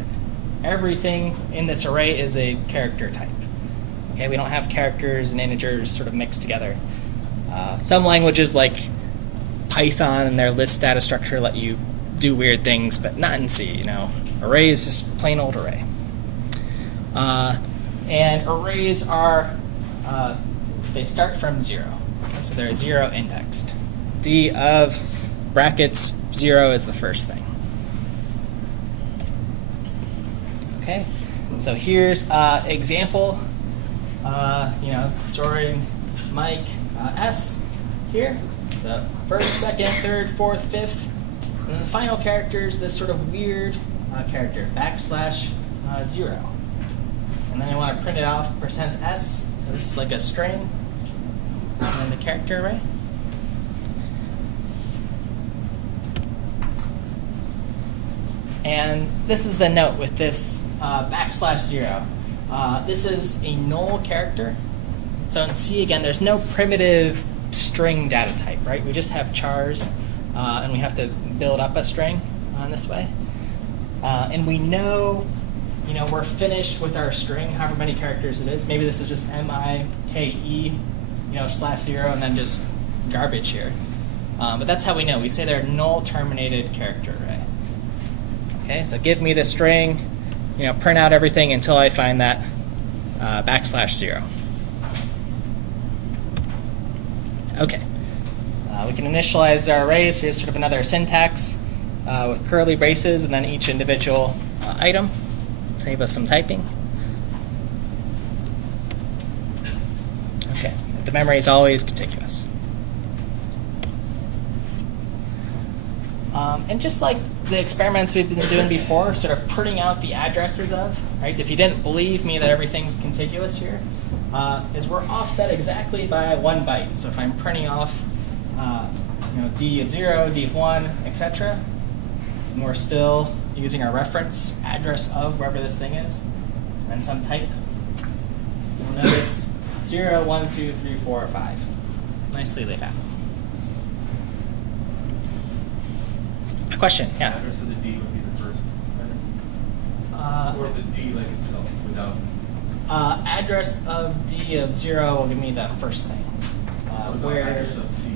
everything in this array is a character type. Okay, we don't have characters and integers sort of mixed together. Some languages like Python and their list data structure let you do weird things, but not in C. Array is just plain old array. And arrays are, they start from 0. Okay, so they're 0 indexed. D of brackets 0 is the first thing. Okay, so here's example, storing Mike S here. So 1st, 2nd, 3rd, 4th, 5th. And then the final character is this sort of weird character, \0. And then I want to print it off %s. So this is like a string. And then the character array. And this is the note with this \0. This is a null character. So in C, again, there's no primitive string data type, right? We just have chars, and we have to build up a string in this way. And we know, we're finished with our string, however many characters it is. Maybe this is just MIKE, /0, and then just garbage here. But that's how we know. We say they're null terminated character array. Okay, so give me the string, print out everything until I find that \0. Okay, we can initialize our arrays. Here's sort of another syntax with curly braces and then each individual item. Save us some typing. Okay, the memory is always contiguous. And just like the experiments we've been doing before, sort of printing out the addresses of, right? If you didn't believe me that everything's contiguous here, is we're offset exactly by 1 byte. So if I'm printing off, D of 0, D of 1, etc., and we're still using our reference address of wherever this thing is, and some type, you'll notice 0, 1, 2, 3, 4, 5. Nicely laid out. A question? Yeah. The address of the D would be the first letter? Or the D like itself without? Address of D of 0 will give me the first thing. Where address of D?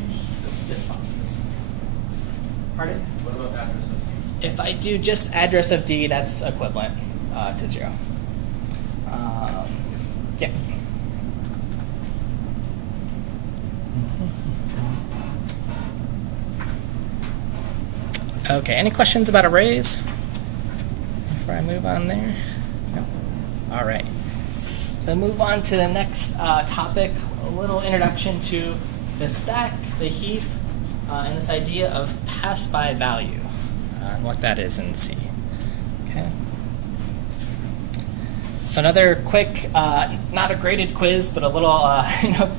this function is. Pardon? What about address of D? If I do just address of D, that's equivalent to 0. Yeah. Okay, any questions about arrays before I move on there? No? All right. So move on to the next topic, a little introduction to the stack, the heap, and this idea of pass-by value, and what that is in C. Okay. So another quick, not a graded quiz, but a little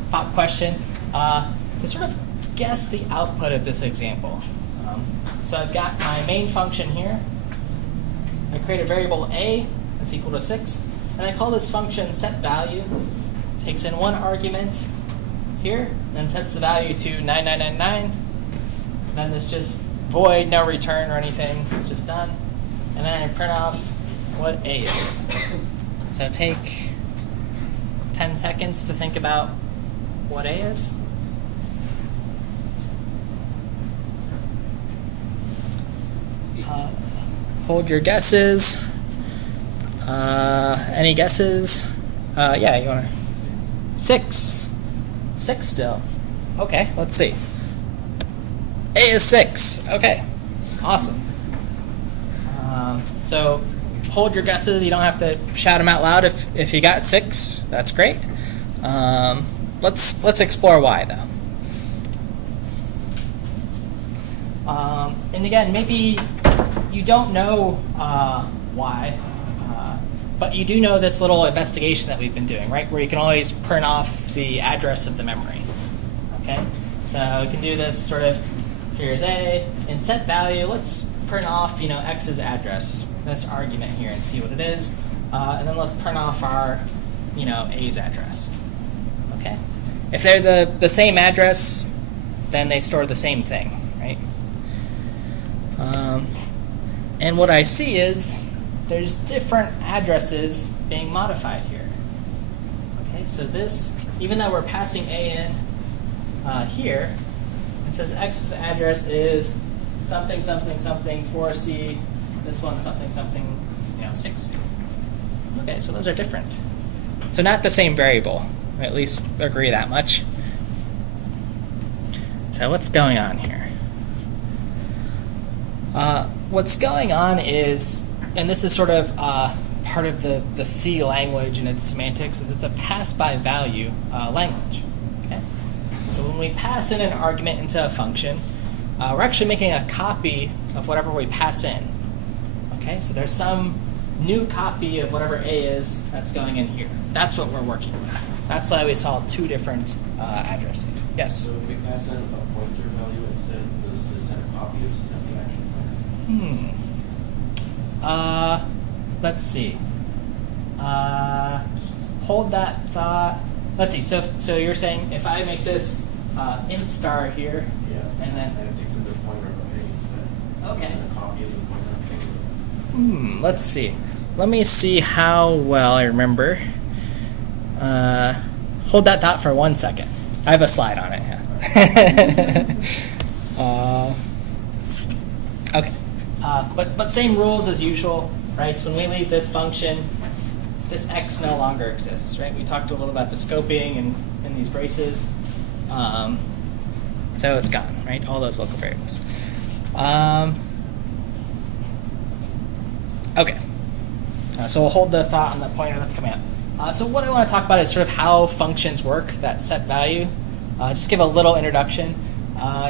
pop question to sort of guess the output of this example. So I've got my main function here. I create a variable a that's equal to 6, and I call this function setValue. Takes in 1 argument here, then sets the value to 9999. And then it's just void, no return or anything. It's just done. And then I print off what a is. So take 10 seconds to think about what a is. Hold your guesses. Any guesses? Yeah, you want to? 6. 6 still. Okay, let's see. A is 6. Okay, awesome. So hold your guesses. You don't have to shout them out loud if you got 6. That's great. Let's explore why though. And again, maybe you don't know why, but you do know this little investigation that we've been doing, right? Where you can always print off the address of the memory. Okay, so we can do this sort of. Here's A, in set value. Let's print off, X's address, this argument here, and see what it is, and then let's print off our, A's address. Okay, if they're the same address, then they store the same thing, right? And what I see is there's different addresses being modified here. Okay, so this, even though we're passing A in here, it says X's address is something, something, something, 4C, this one something, something, 6C. Okay, so those are different. So not the same variable, or at least agree that much. So what's going on here? What's going on is, and this is sort of part of the C language and its semantics, is it's a pass-by-value language. Okay? So when we pass in an argument into a function, we're actually making a copy of whatever we pass in. Okay, so there's some new copy of whatever A is that's going in here. That's what we're working with. That's why we saw 2 different addresses. Yes? So if we pass in a pointer value instead, does this send a copy of the actual pointer? Let's see. Hold that thought. Let's see. So you're saying if I make this int star here, Yeah. and then it takes in the pointer of A instead. Okay. Send a copy of the pointer of A. let's see. Let me see how well I remember. Hold that thought for 1 second. I have a slide on it. Yeah. Okay. But same rules as usual, right? So when we leave this function, this x no longer exists, right? We talked a little about the scoping and these braces. So it's gone, right? All those local variables. Okay. So we'll hold the thought on the pointer that's coming up. So what I want to talk about is sort of how functions work, that set value. Just give a little introduction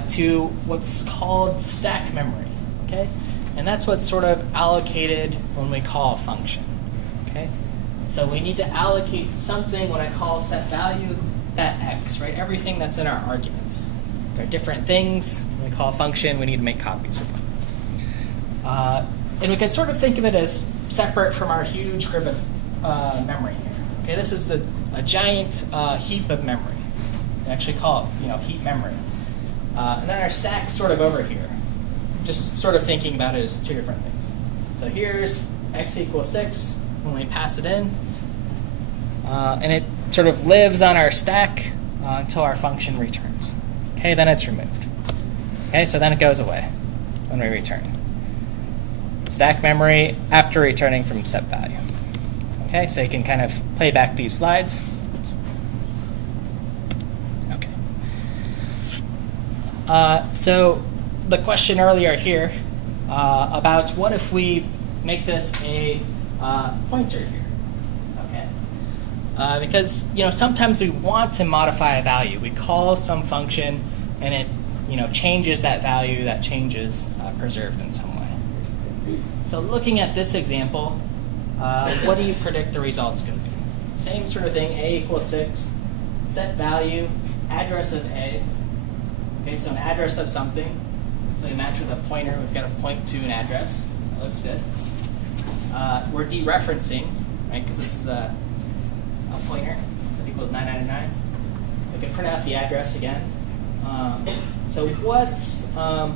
to what's called stack memory. Okay? And that's what's sort of allocated when we call a function. Okay? So we need to allocate something when I call set value, that x, right? Everything that's in our arguments. They're different things. When we call a function, we need to make copies of them. And we can sort of think of it as separate from our huge grid of memory here. Okay, this is a giant heap of memory. We actually call it, heap memory. And then our stack's sort of over here. Just sort of thinking about it as 2 different things. So here's x equals 6 when we pass it in. And it sort of lives on our stack until our function returns. Okay, then it's removed. Okay, so then it goes away when we return. Stack memory after returning from set value. Okay, so you can kind of play back these slides. Okay. So the question earlier here about what if we make this a pointer here? Okay. Because sometimes we want to modify a value. We call some function and it changes that value. That change is preserved in some way. So looking at this example, what do you predict the result's going to be? Same sort of thing, A equals 6, set value, address of A. Okay, so an address of something. So we match with a pointer. We've got to point to an address. That looks good. We're dereferencing, right, because this is a pointer. So it equals 999. We can print out the address again. So what's A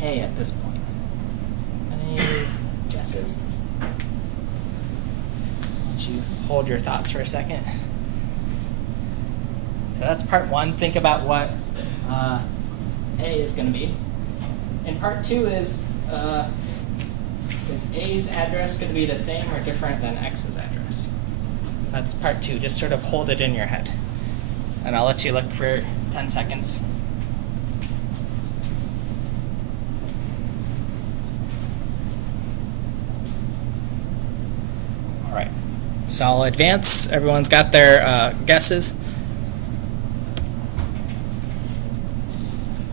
at this point? Any guesses? Why don't you hold your thoughts for a second? So that's part 1. Think about what A is going to be. And part 2 is is A's address going to be the same or different than X's address? So that's part 2. Just sort of hold it in your head. And I'll let you look for 10 seconds. All right. So I'll advance. Everyone's got their guesses.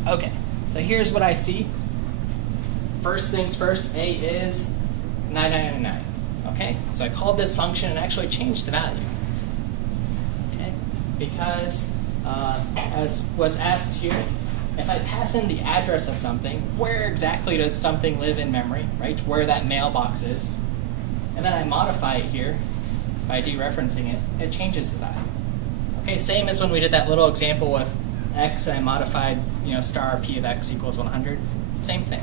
Okay. So here's what I see. First things first, A is 9999. Okay? So I called this function and actually changed the value. Okay? Because, as was asked here, if I pass in the address of something, where exactly does something live in memory, right? Where that mailbox is. And then I modify it here by dereferencing it, it changes the value. Okay, same as when we did that little example with x and I modified, star p of x equals 100. Same thing.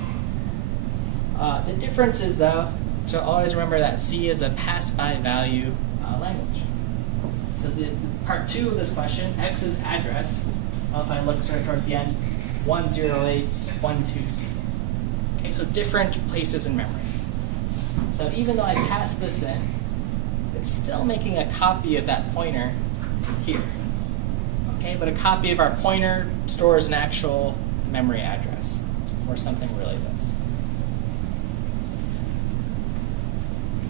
The difference is, though, to always remember that C is a pass-by value language. So the part 2 of this question, x's address, well, if I look straight towards the end, 10812C. Okay, so different places in memory. So even though I pass this in, it's still making a copy of that pointer here. Okay, but a copy of our pointer stores an actual memory address where something really lives.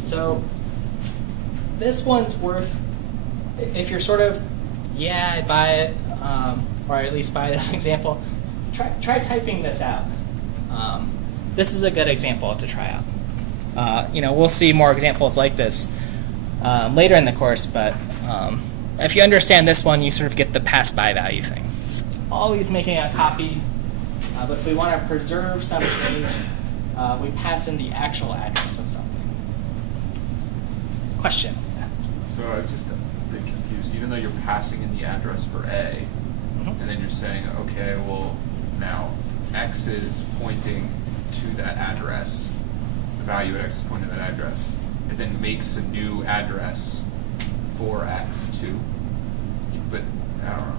So this one's worth, if you're sort of, yeah, I buy it, or at least buy this example, try typing this out. This is a good example to try out. We'll see more examples like this later in the course, but if you understand this one, you sort of get the pass-by value thing. Always making a copy, but if we want to preserve some change, we pass in the actual address of something. Question? So I'm just a bit confused. Even though you're passing in the address for A, and then you're saying, okay, well, now X is pointing to that address, the value at X is pointing to that address, it then makes a new address for X too. But I don't know.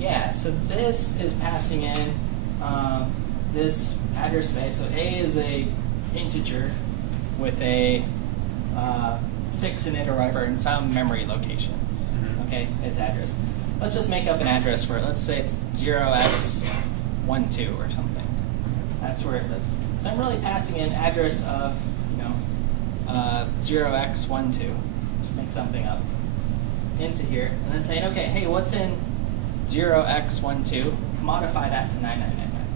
Yeah, so this is passing in this address space. So A is a integer with a 6 in it or whatever in some memory location. Okay, its address. Let's just make up an address for it. Let's say it's 0x12 or something. That's where it lives. So I'm really passing in address of 0x12. Just make something up into here, and then saying, okay, hey, what's in 0x12? Modify that to 9999.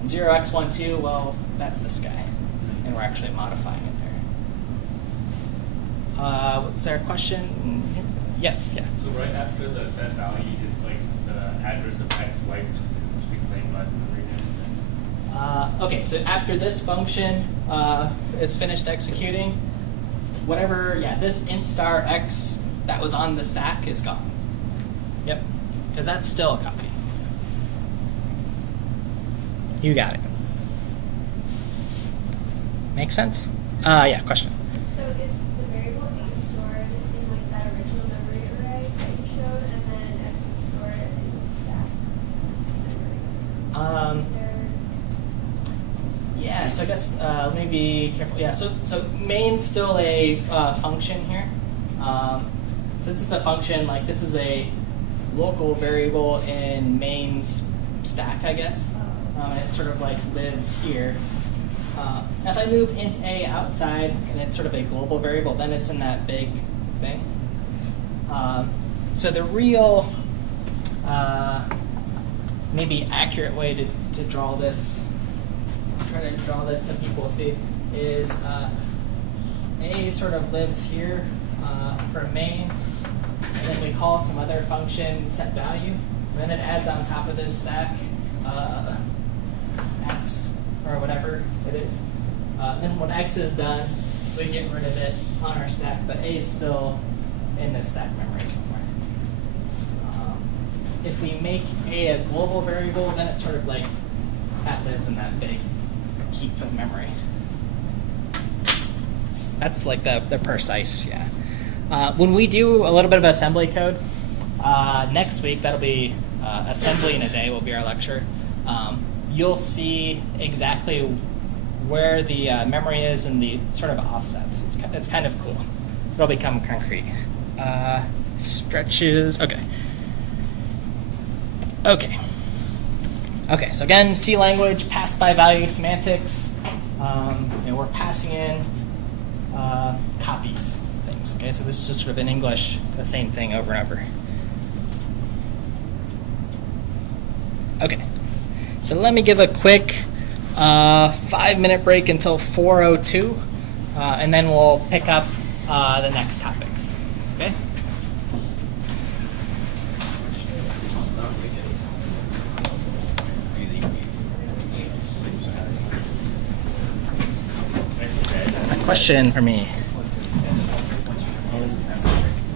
And 0x12, well, that's this guy, and we're actually modifying it there. Was there a question? Yes, yeah. So right after the set value is like the address of x, y, is reclaimed by the memory. Okay, so after this function is finished executing, whatever, this int star x that was on the stack is gone. Yep, because that's still a copy. You got it. Make sense? Yeah, question. So is the variable A stored in like that original memory array that you showed, and then X is stored in the stack memory? Is there... Yeah, so I guess let me be careful. Yeah, so main's still a function here. Since it's a function, like this is a local variable in main's stack, I guess. It sort of like lives here. If I move int A outside and it's sort of a global variable, then it's in that big thing. So the real, maybe accurate way to draw this, try to draw this so people see, is A sort of lives here for main, and then we call some other function set value, and then it adds on top of this stack x, or whatever it is. Then when x is done, we get rid of it on our stack, but A is still in this stack memory somewhere. If we make A a global variable, then it's sort of like that lives in that big heap of memory. That's like the precise, yeah. When we do a little bit of assembly code, next week, that'll be assembly in a day will be our lecture. You'll see exactly where the memory is and the sort of offsets. It's kind of cool. It'll become concrete. Stretches. Okay. Okay. Okay. So again, C language, pass by value semantics. We're passing in copies things. Okay. So this is just sort of in English, the same thing over and over. Okay. So let me give a quick 5-minute break until 4:02, and then we'll pick up the next topics. Okay? A question for me.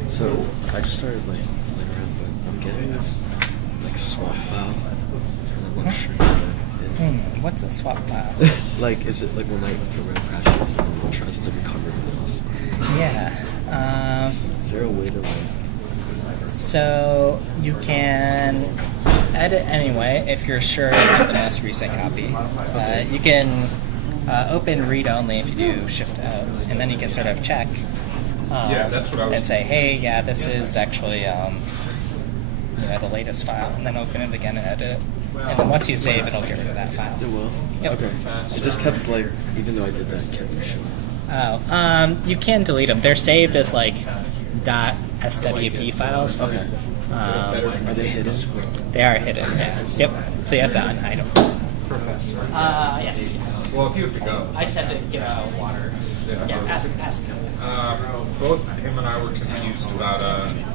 So I just started like playing around, but I'm getting this like swap file, and I'm not sure what that is. What's a swap file? Like, is it like when my program crashes and then it tries to recover the lost file? Yeah. Is there a way to like? So you can edit anyway if you're sure about the most recent copy. You can open read only if you do shift O, and then you can sort of check. Yeah, that's what I was. And say, hey, yeah, this is actually the latest file, and then open it again and edit it. And then once you save, it'll get rid of that file. It will. Yep. Okay. It just kept like, even though I did that, it kept showing. Oh, you can delete them. They're saved as like .swp files. Okay. Are they hidden? They are hidden. Yeah. Yep. So you have to unhide them. Professor. Yes. Well, if you have to go. I just have to get water. Yeah. Ask. Both him and I were confused about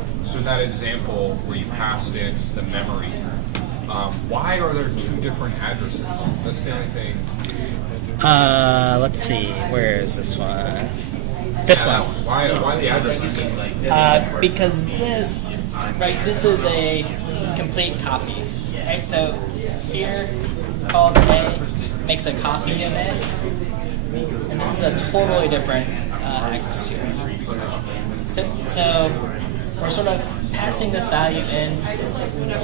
so in that example where you passed in the memory. Why are there two different addresses? That's the only thing. Let's see. Where is this one? This one. Why the addresses? Because this is a complete copy. Right? So here calls A, makes a copy of it, and this is a totally different X here. So we're sort of passing this value in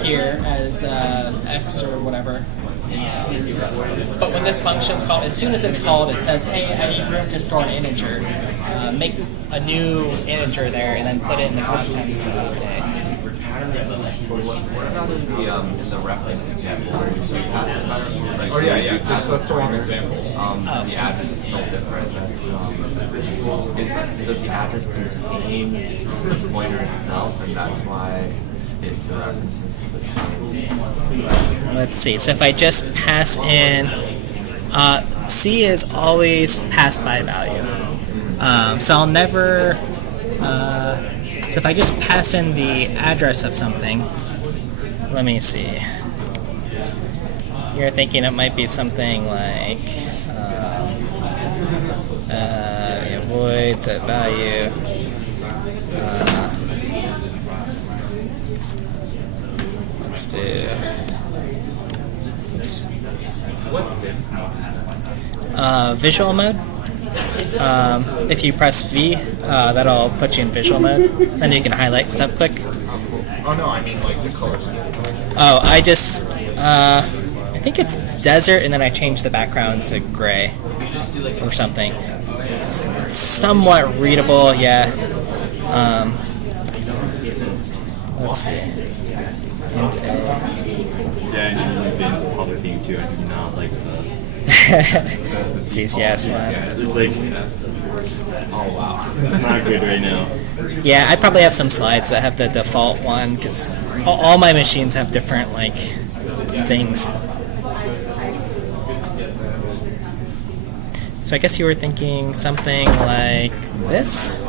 here as X or whatever. But when this function's called, as soon as it's called, it says, hey, I need room to store an integer. Make a new integer there and then put it in the contents of A. What about in the reference example where you pass it? Right? Oh yeah. That's the wrong example. The address is still different. That's, does the address contain the pointer itself, and that's why the references to the same? Let's see. So if I just pass in, C is always pass by value. So I'll never. So if I just pass in the address of something, let me see. You're thinking it might be something like void set value. Let's do. Oops. Visual mode. If you press V, that'll put you in visual mode. Then you can highlight stuff quick. Oh no, I mean like the color scheme. Oh, I just, I think it's desert, and then I changed the background to gray or something. Somewhat readable, yeah. Let's see. Int A. Yeah, and you've been color theme too. I do not like the CCS one. It's like, oh wow, it's not good right now. Yeah, I probably have some slides that have the default one because all my machines have different like things. So I guess you were thinking something like this.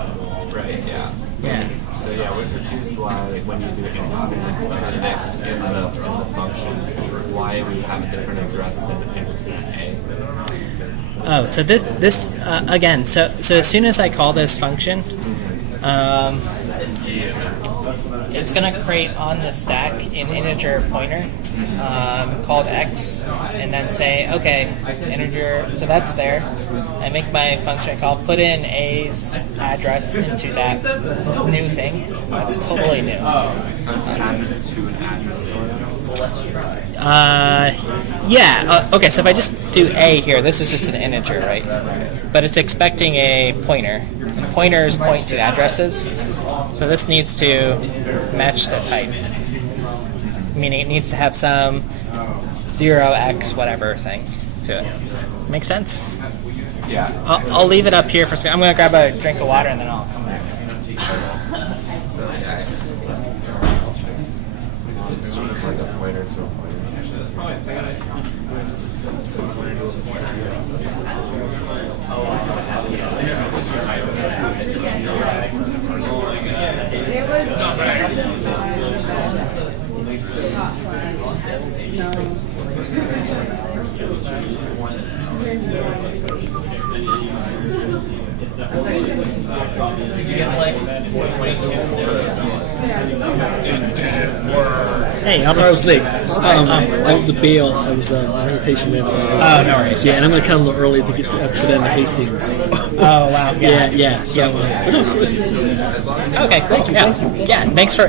Right. Yeah. Yeah. So yeah, we're confused why when you do X in the function, why we have a different address than $A. Oh, so this again. So as soon as I call this function, it's gonna create on the stack an integer pointer called X, and then say, okay, integer. So that's there. I make my function call, put in A's address into that new thing. That's totally new. So it's an address to an address sort of? Yeah. Okay. So if I just do A here, this is just an integer, right? But it's expecting a pointer. And pointers point to addresses. So this needs to match the type. Meaning it needs to have some 0x whatever thing to it. Make sense? Yeah. I'll leave it up here for a second. I'm going to grab a drink of water and then I'll come back. It's sort of like a pointer to a pointer. Hey, I'm sorry I was late. The bail, I was meditation man. Oh, no worries. Yeah, and I'm going to come a little early to get to put down the Hastings. Oh, wow. Yeah. So, but no, this is awesome. Okay, thank you. Yeah, thanks for,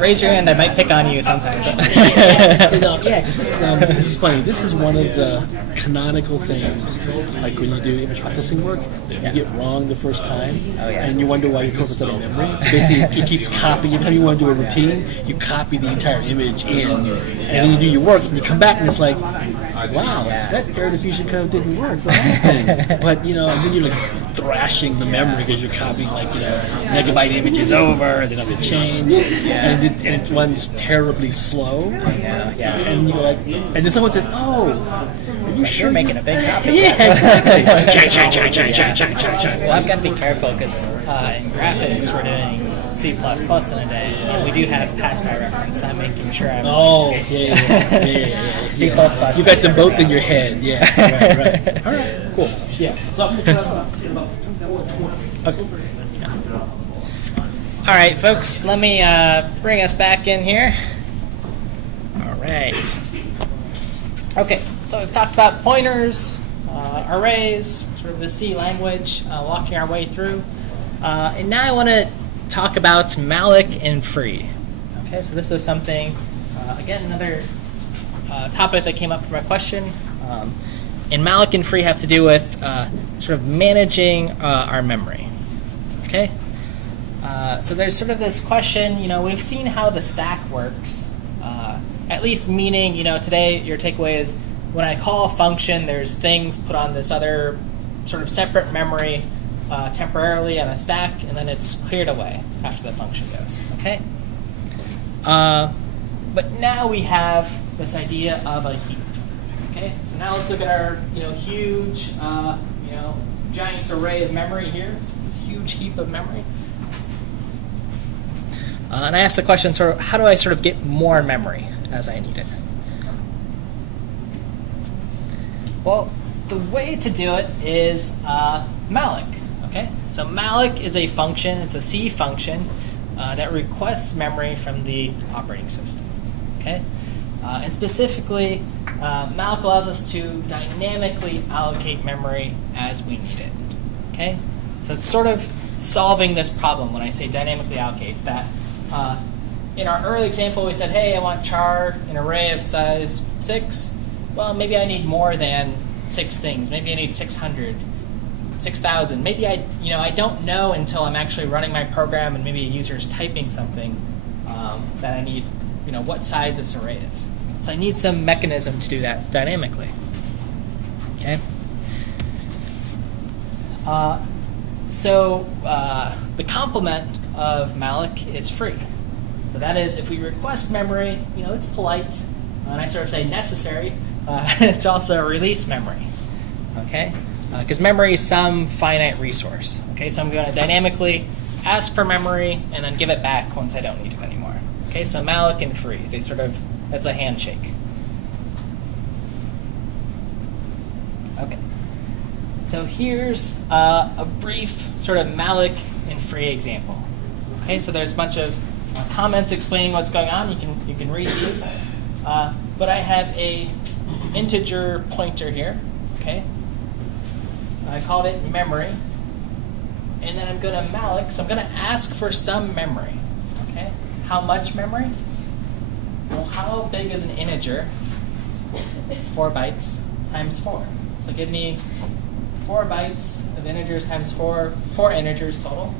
raise your hand. I might pick on you sometimes. Yeah, because this is funny. This is one of the canonical things, like when you do image processing work, you get wrong the first time, and you wonder why your corpus out of memory. Basically, it keeps copying. Every time you want to do a routine, you copy the entire image in, and then you do your work, and you come back, and it's like, wow, that error diffusion code didn't work. What happened? But and then you're like thrashing the memory because you're copying megabyte images over, and they don't get changed, and it runs terribly slow. And you go like, and then someone says, "Oh, you sure you're making a big copy?" Yeah, exactly. Well, I've got to be careful because in graphics we're doing C++ in a day, and we do have pass by reference. I'm making sure I'm. Oh, yeah. C++. You got them both in your head. Yeah. Right. All right. Cool. Yeah. So I'm gonna Okay. All right, folks. Let me bring us back in here. All right. Okay. So we've talked about pointers, arrays, sort of the C language, walking our way through, and now I want to talk about malloc and free. Okay, so this is something, again, another topic that came up from a question. And malloc and free have to do with sort of managing our memory. Okay, so there's sort of this question. We've seen how the stack works. At least meaning, today your takeaway is when I call a function, there's things put on this other sort of separate memory temporarily on a stack, and then it's cleared away after the function goes. Okay. But now we have this idea of a heap. Okay. So now let's look at our huge giant array of memory here. This huge heap of memory. And I asked the question, sort of, how do I sort of get more memory as I need it? Well, the way to do it is malloc. Okay, so malloc is a function. It's a C function that requests memory from the operating system. Okay, and specifically, malloc allows us to dynamically allocate memory as we need it. Okay, so it's sort of solving this problem when I say dynamically allocate. That in our early example, we said, hey, I want char an array of size 6. Well, maybe I need more than 6 things. Maybe I need 600. 6,000. Maybe I don't know until I'm actually running my program and maybe a user is typing something that I need, what size this array is. So I need some mechanism to do that dynamically. Okay. So the complement of malloc is free. So that is, if we request memory, it's polite, and I sort of say necessary. It's also release memory. Okay. Because memory is some finite resource. Okay, so I'm going to dynamically ask for memory and then give it back once I don't need it anymore. Okay, so malloc and free, that's a handshake. Okay, so here's a brief sort of malloc and free example. Okay, so there's a bunch of comments explaining what's going on. You can read these, but I have a integer pointer here. Okay. I called it memory, and then I'm going to malloc, so I'm going to ask for some memory. Okay, how much memory? Well, how big is an integer? 4 bytes. times 4. So give me 4 bytes of integers times 4 integers total.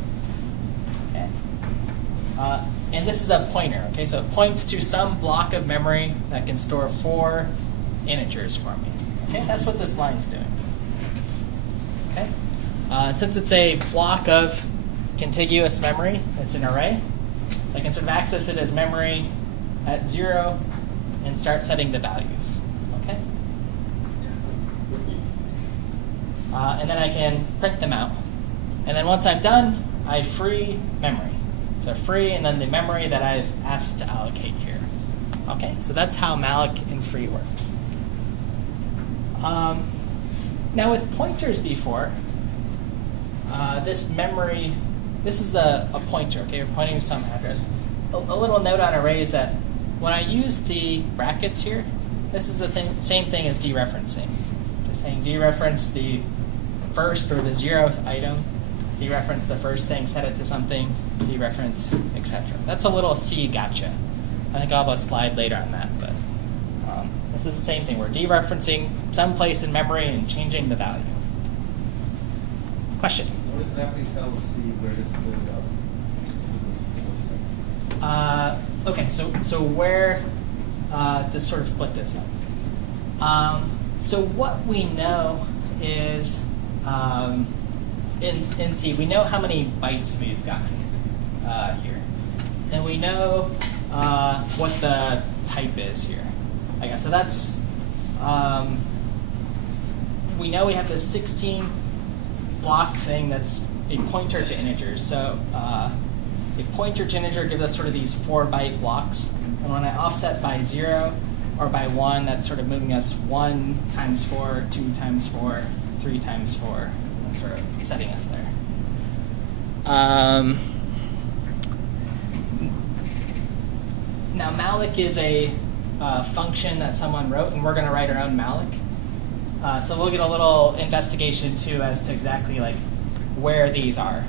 Okay. And this is a pointer, okay? So it points to some block of memory that can store 4 integers for me. Okay, that's what this line's doing. Okay. And since it's a block of contiguous memory, it's an array, I can sort of access it as memory at 0 and start setting the values. Okay. And then I can print them out. And then once I'm done, I free memory. So free and then the memory that I've asked to allocate here. Okay, so that's how malloc and free works. Now with pointers before, this memory, this is a pointer, okay? We're pointing to some address. A little note on array is that when I use the brackets here, this is the same thing as dereferencing. Just saying dereference the first or the 0th item, dereference the first thing, set it to something, dereference, etc. That's a little C gotcha. I think I'll have a slide later on that, but this is the same thing. We're dereferencing some place in memory and changing the value. Question? What exactly tells C where to split it up? Okay, so where to sort of split this up? So what we know is in C, we know how many bytes we've got here, and we know what the type is here. I guess so. That's we know we have this 16 block thing that's a pointer to integers. So a pointer to integer gives us sort of these 4-byte blocks. And when I offset by 0 or by 1, that's sort of moving us 1 times 4, 2 times 4, 3 times 4, and sort of setting us there. Now malloc is a function that someone wrote, and we're going to write our own malloc. So we'll get a little investigation too as to exactly like where these are.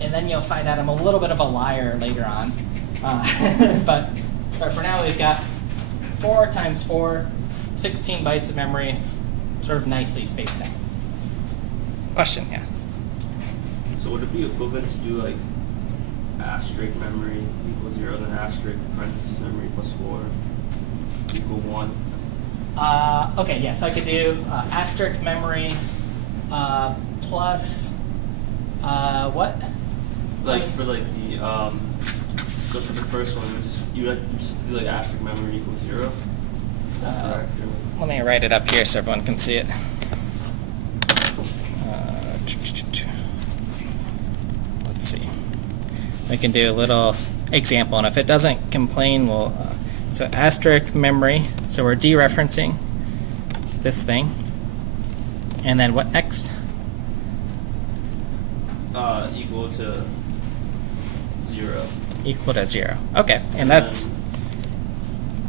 And then you'll find out I'm a little bit of a liar later on. But for now, we've got 4 times 4, 16 bytes of memory, sort of nicely spaced out. Question, yeah? So would it be equivalent to do like asterisk memory equals 0, then asterisk parentheses memory plus 4 equal 1? Okay, yeah, so I could do asterisk memory plus what? Like for like the so for the first one, you would just do like asterisk memory equals 0. Is that correct? Let me write it up here so everyone can see it. Let's see. We can do a little example, and if it doesn't complain, we'll. So asterisk memory. So we're dereferencing this thing, and then what next? Equal to 0. Equal to 0. Okay, and that's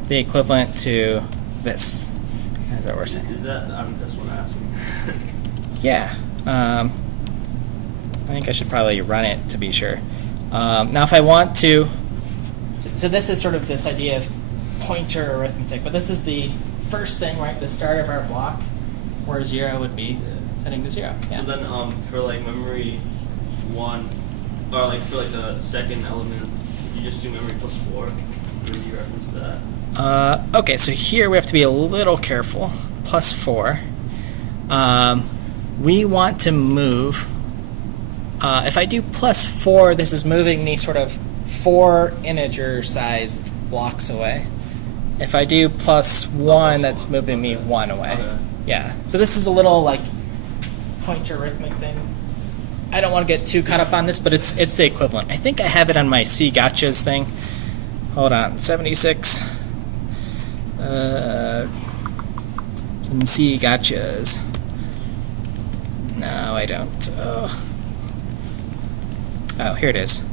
the equivalent to this. That's what we're saying. Is that? That's what I'm asking. Yeah. I think I should probably run it to be sure. Now, if I want to, so this is sort of this idea of pointer arithmetic, but this is the first thing, right? The start of our block, where 0 would be setting to 0. Yeah. So then, for like memory 1, or like for like the second element, you just do memory plus 4. Where do you reference that? Okay, so here we have to be a little careful. Plus 4. We want to move. If I do plus 4, this is moving me sort of 4 integer-sized blocks away. If I do plus 1, that's moving me 1 away. Okay. Yeah. So this is a little like pointer arithmetic thing. I don't want to get too caught up on this, but it's the equivalent. I think I have it on my C gotchas thing. Hold on, 76. Some C gotchas. No, I don't. Oh, here it is.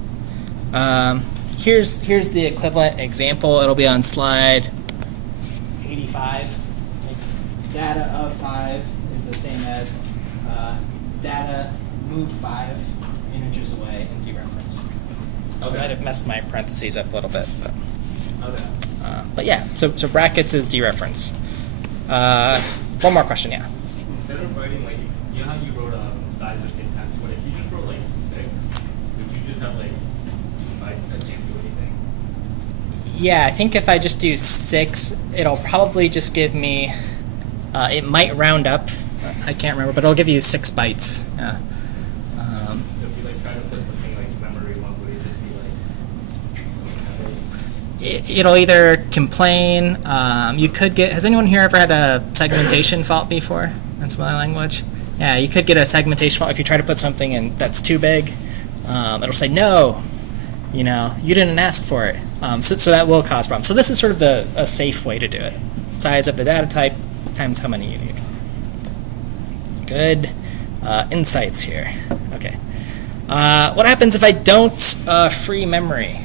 Here's the equivalent example. It'll be on slide 85. Like, data of 5 is the same as data move 5 integers away and dereference. I might have messed my parentheses up a little bit, but Okay. But yeah, so brackets is dereference. One more question, yeah. Instead of writing like, you know how you wrote size of int times 20, if you just wrote like 6, would you just have like 2 bytes that can't do anything? Yeah, I think if I just do 6, it'll probably just give me, it might round up, I can't remember, but it'll give you 6 bytes. Yeah. So if you like try to put something like memory 1, would it just be like, It'll either complain, you could get, has anyone here ever had a segmentation fault before? That's my language. Yeah, you could get a segmentation fault if you try to put something in that's too big. It'll say, no, you didn't ask for it. So that will cause problems. So this is sort of a safe way to do it. Size of the data type times how many you need. Good insights here. Okay. What happens if I don't free memory?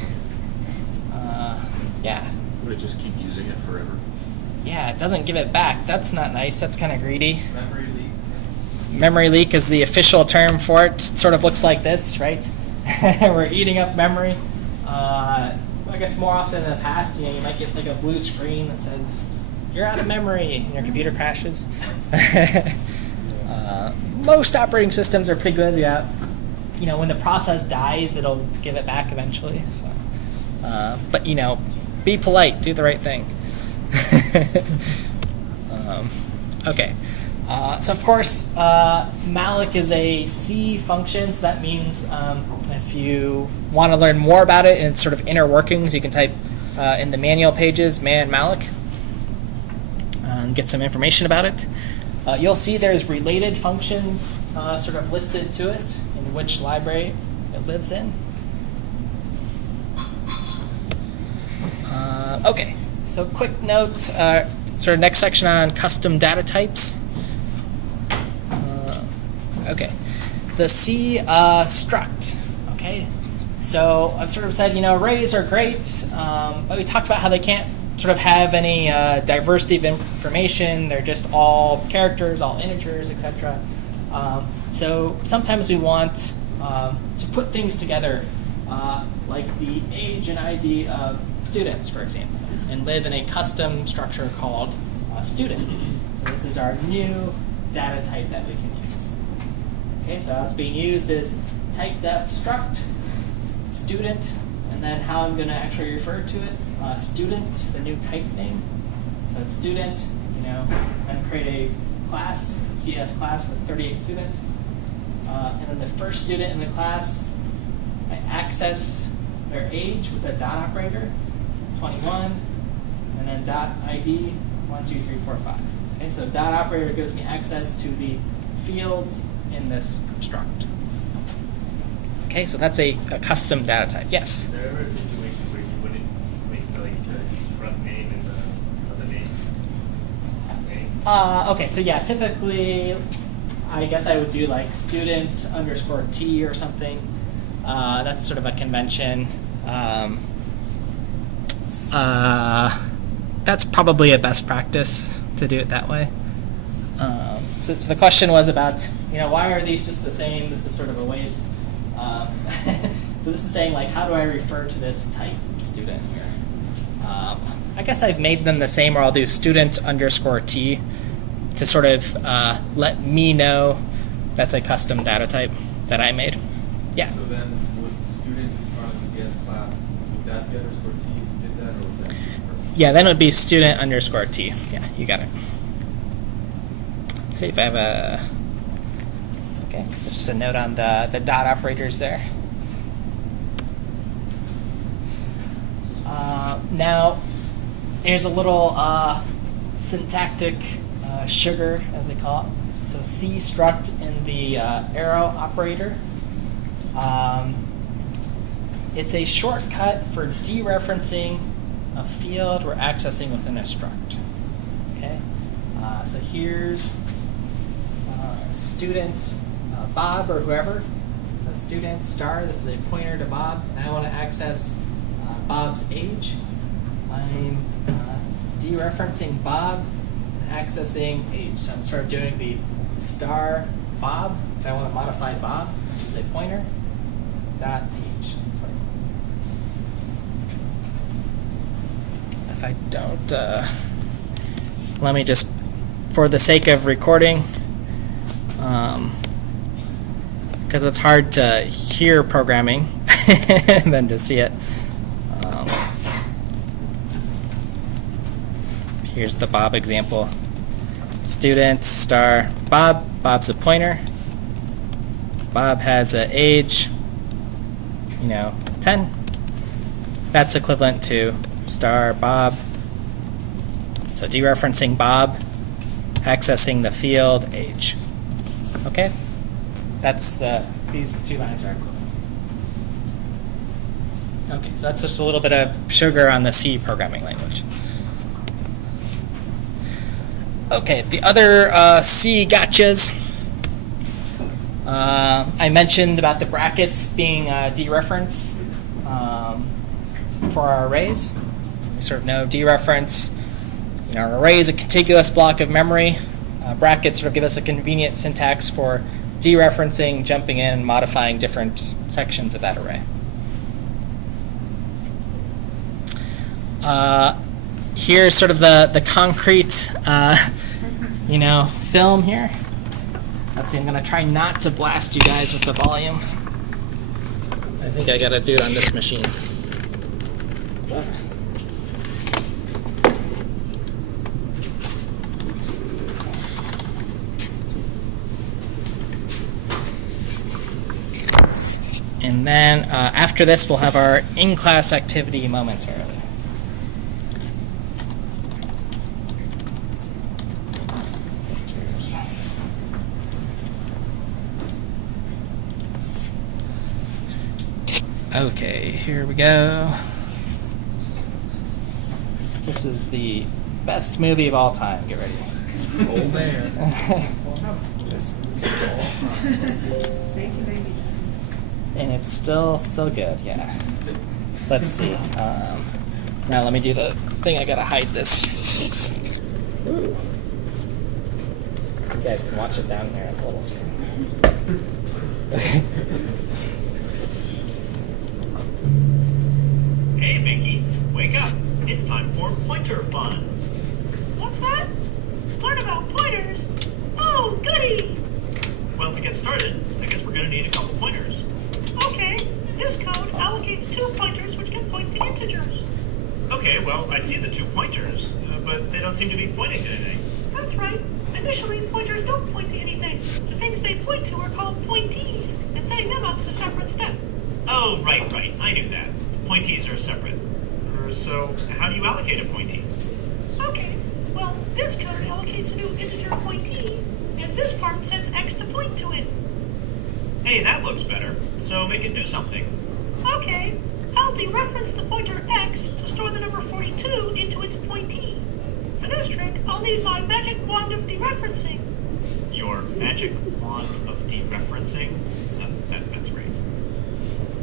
Yeah. Would it just keep using it forever? Yeah, it doesn't give it back. That's not nice. That's kind of greedy. Memory leak. Memory leak is the official term for it. It sort of looks like this, right? We're eating up memory. I guess more often in the past, you might get like a blue screen that says, you're out of memory, and your computer crashes. Most operating systems are pretty good. Yeah, when the process dies, it'll give it back eventually. So, but be polite, do the right thing. Okay. So of course, malloc is a C function, so that means if you want to learn more about it and its sort of inner workings, you can type in the manual pages man malloc and get some information about it. You'll see there's related functions sort of listed to it in which library it lives in. Okay, so quick note, sort of next section on custom data types. Okay, the C struct. Okay, so I've sort of said, arrays are great, but we talked about how they can't sort of have any diversity of information. They're just all characters, all integers, etc. So sometimes we want to put things together, like the age and ID of students, for example, and live in a custom structure called student. So this is our new data type that we can use. Okay, so how it's being used is type def struct student, and then how I'm going to actually refer to it, student, the new type name. So student, and create a class, CS class with 38 students. And then the first student in the class, I access their age with a dot operator, 21, and then dot ID, 1, 2, 3, 4, 5. Okay, so dot operator gives me access to the fields in this struct. Okay, so that's a custom data type. Yes? Is there ever a situation where you wouldn't make the front name and the other name same? Okay, so yeah, typically, I guess I would do like student _ T or something. That's sort of a convention. That's probably a best practice to do it that way. So the question was about, why are these just the same? This is sort of a waste. So this is saying, like, how do I refer to this type student here? I guess I've made them the same, or I'll do student _ T to sort of let me know that's a custom data type that I made. Yeah? So then would student on the CS class, would that be _ T if you did that, or would that be Yeah, then it would be student _ T. Yeah, you got it. Let's see if I have a... Okay, so just a note on the dot operators there. Now, here's a little syntactic sugar, as we call it. So C struct in the arrow operator. It's a shortcut for dereferencing a field we're accessing within a struct. Okay, so here's student Bob or whoever. So student star, this is a pointer to Bob, and I want to access Bob's age. I'm dereferencing Bob and accessing age. So I'm sort of doing the star Bob, so I want to modify Bob, which is a pointer, dot age. If I don't, let me just, for the sake of recording, because it's hard to hear programming than to see it. Here's the Bob example. Student star Bob. Bob's a pointer. Bob has an age, 10. That's equivalent to star Bob. So dereferencing Bob, accessing the field age. Okay? These two lines are equivalent. Okay, so that's just a little bit of sugar on the C programming language. Okay, the other C gotchas. I mentioned about the brackets being dereference for our arrays. We sort of know dereference. An array is a contiguous block of memory. Brackets sort of give us a convenient syntax for dereferencing, jumping in, and modifying different sections of that array. Here's sort of the concrete, film here. Let's see, I'm going to try not to blast you guys with the volume. I think I got to do it on this machine. And then after this, we'll have our in-class activity momentarily. Okay, here we go. This is the best movie of all time. Get ready. Oh man. Best movie of all time. And it's still good, yeah. Let's see. Now let me do the thing. I gotta hide this. Ooh. You guys can watch it down there on the little screen. Hey, Mickey, wake up. It's time for pointer fun. What's that? Learn about pointers? Oh, goody! Well, to get started, I guess we're going to need a couple pointers. Okay, this code allocates 2 pointers which can point to integers. Okay, well, I see the 2 pointers, but they don't seem to be pointing to anything. That's right. Initially, pointers don't point to anything. The things they point to are called pointees, and setting them up's a separate step. Oh, right. I knew that. Pointees are separate. So, how do you allocate a pointee? Okay, well, this code allocates a new integer pointee, and this part sets x to point to it. Hey, that looks better. So make it do something. Okay, I'll dereference the pointer x to store the number 42 into its pointee. For this trick, I'll need my magic wand of dereferencing. Your magic wand of dereferencing? That's great.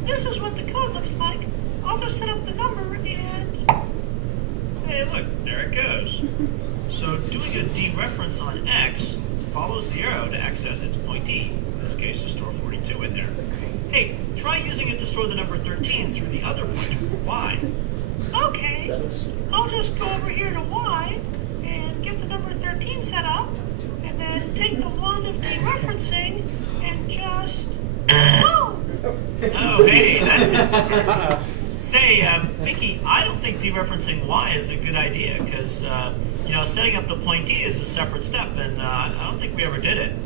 This is what the code looks like. I'll just set up the number and... Hey, look, there it goes. So doing a dereference on x follows the arrow to access its pointee. In this case, to store 42 in there. Hey, try using it to store the number 13 through the other pointer, y. Okay, I'll just go over here to y and get the number 13 set up, and then take the wand of dereferencing and just... Oh, hey, that's it. Say, Mickey, I don't think dereferencing y is a good idea, because, setting up the pointee is a separate step, and I don't think we ever did it.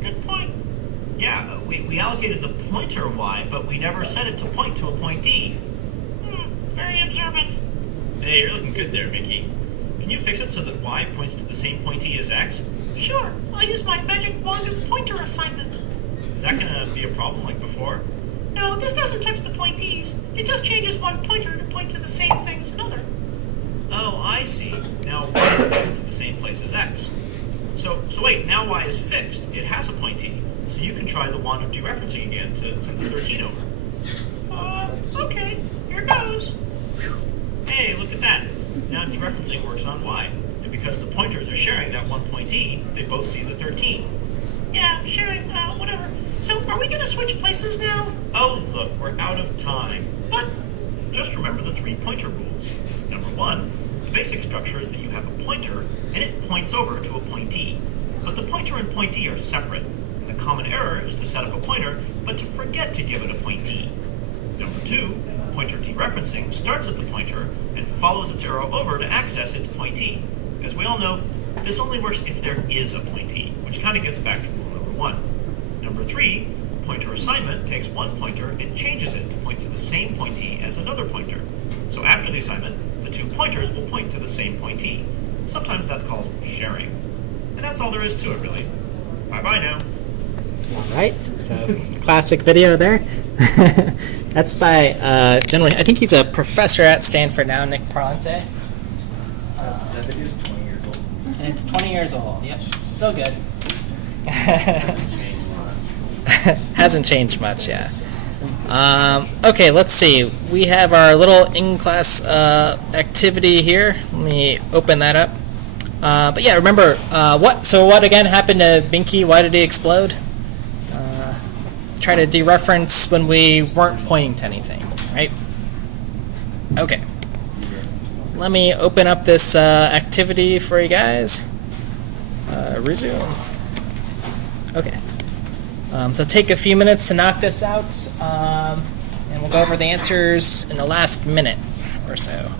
Good point. Yeah, we allocated the pointer y, but we never set it to point to a pointee. Very observant. Hey, you're looking good there, Mickey. Can you fix it so that y points to the same pointee as x? Sure, I'll use my magic wand of pointer assignment. Is that going to be a problem like before? No, this doesn't touch the pointees. It just changes one pointer to point to the same thing as another. Oh, I see. Now y points to the same place as x. So wait, now y is fixed. It has a pointee. So you can try the wand of dereferencing again to send the 13 over. Okay, here goes. Hey, look at that. Now dereferencing works on y. And because the pointers are sharing that one pointee, they both see the 13. Yeah, sharing, whatever. So, are we going to switch places now? Oh, look, we're out of time. But just remember the 3 pointer rules. Number 1, the basic structure is that you have a pointer and it points over to a pointee. But the pointer and pointee are separate. And the common error is to set up a pointer, but to forget to give it a pointee. Number 2, pointer dereferencing starts at the pointer and follows its arrow over to access its pointee. As we all know, this only works if there is a pointee, which kind of gets back to rule number 1. Number 3, pointer assignment takes one pointer and changes it to point to the same pointee as another pointer. So after the assignment, the 2 pointers will point to the same pointee. Sometimes that's called sharing. And that's all there is to it, really. Bye-bye now. All right, so classic video there. That's by generally, I think he's a professor at Stanford now, Nick Parlante. That video is 20 years old. And it's 20 years old. Yep, still good. Hasn't changed much, yeah. Okay, let's see. We have our little in-class activity here. Let me open that up. But yeah, remember what again happened to Binky? Why did he explode? Try to dereference when we weren't pointing to anything, right? Okay. Let me open up this activity for you guys. Resume. Okay. So take a few minutes to knock this out, and we'll go over the answers in the last minute or so.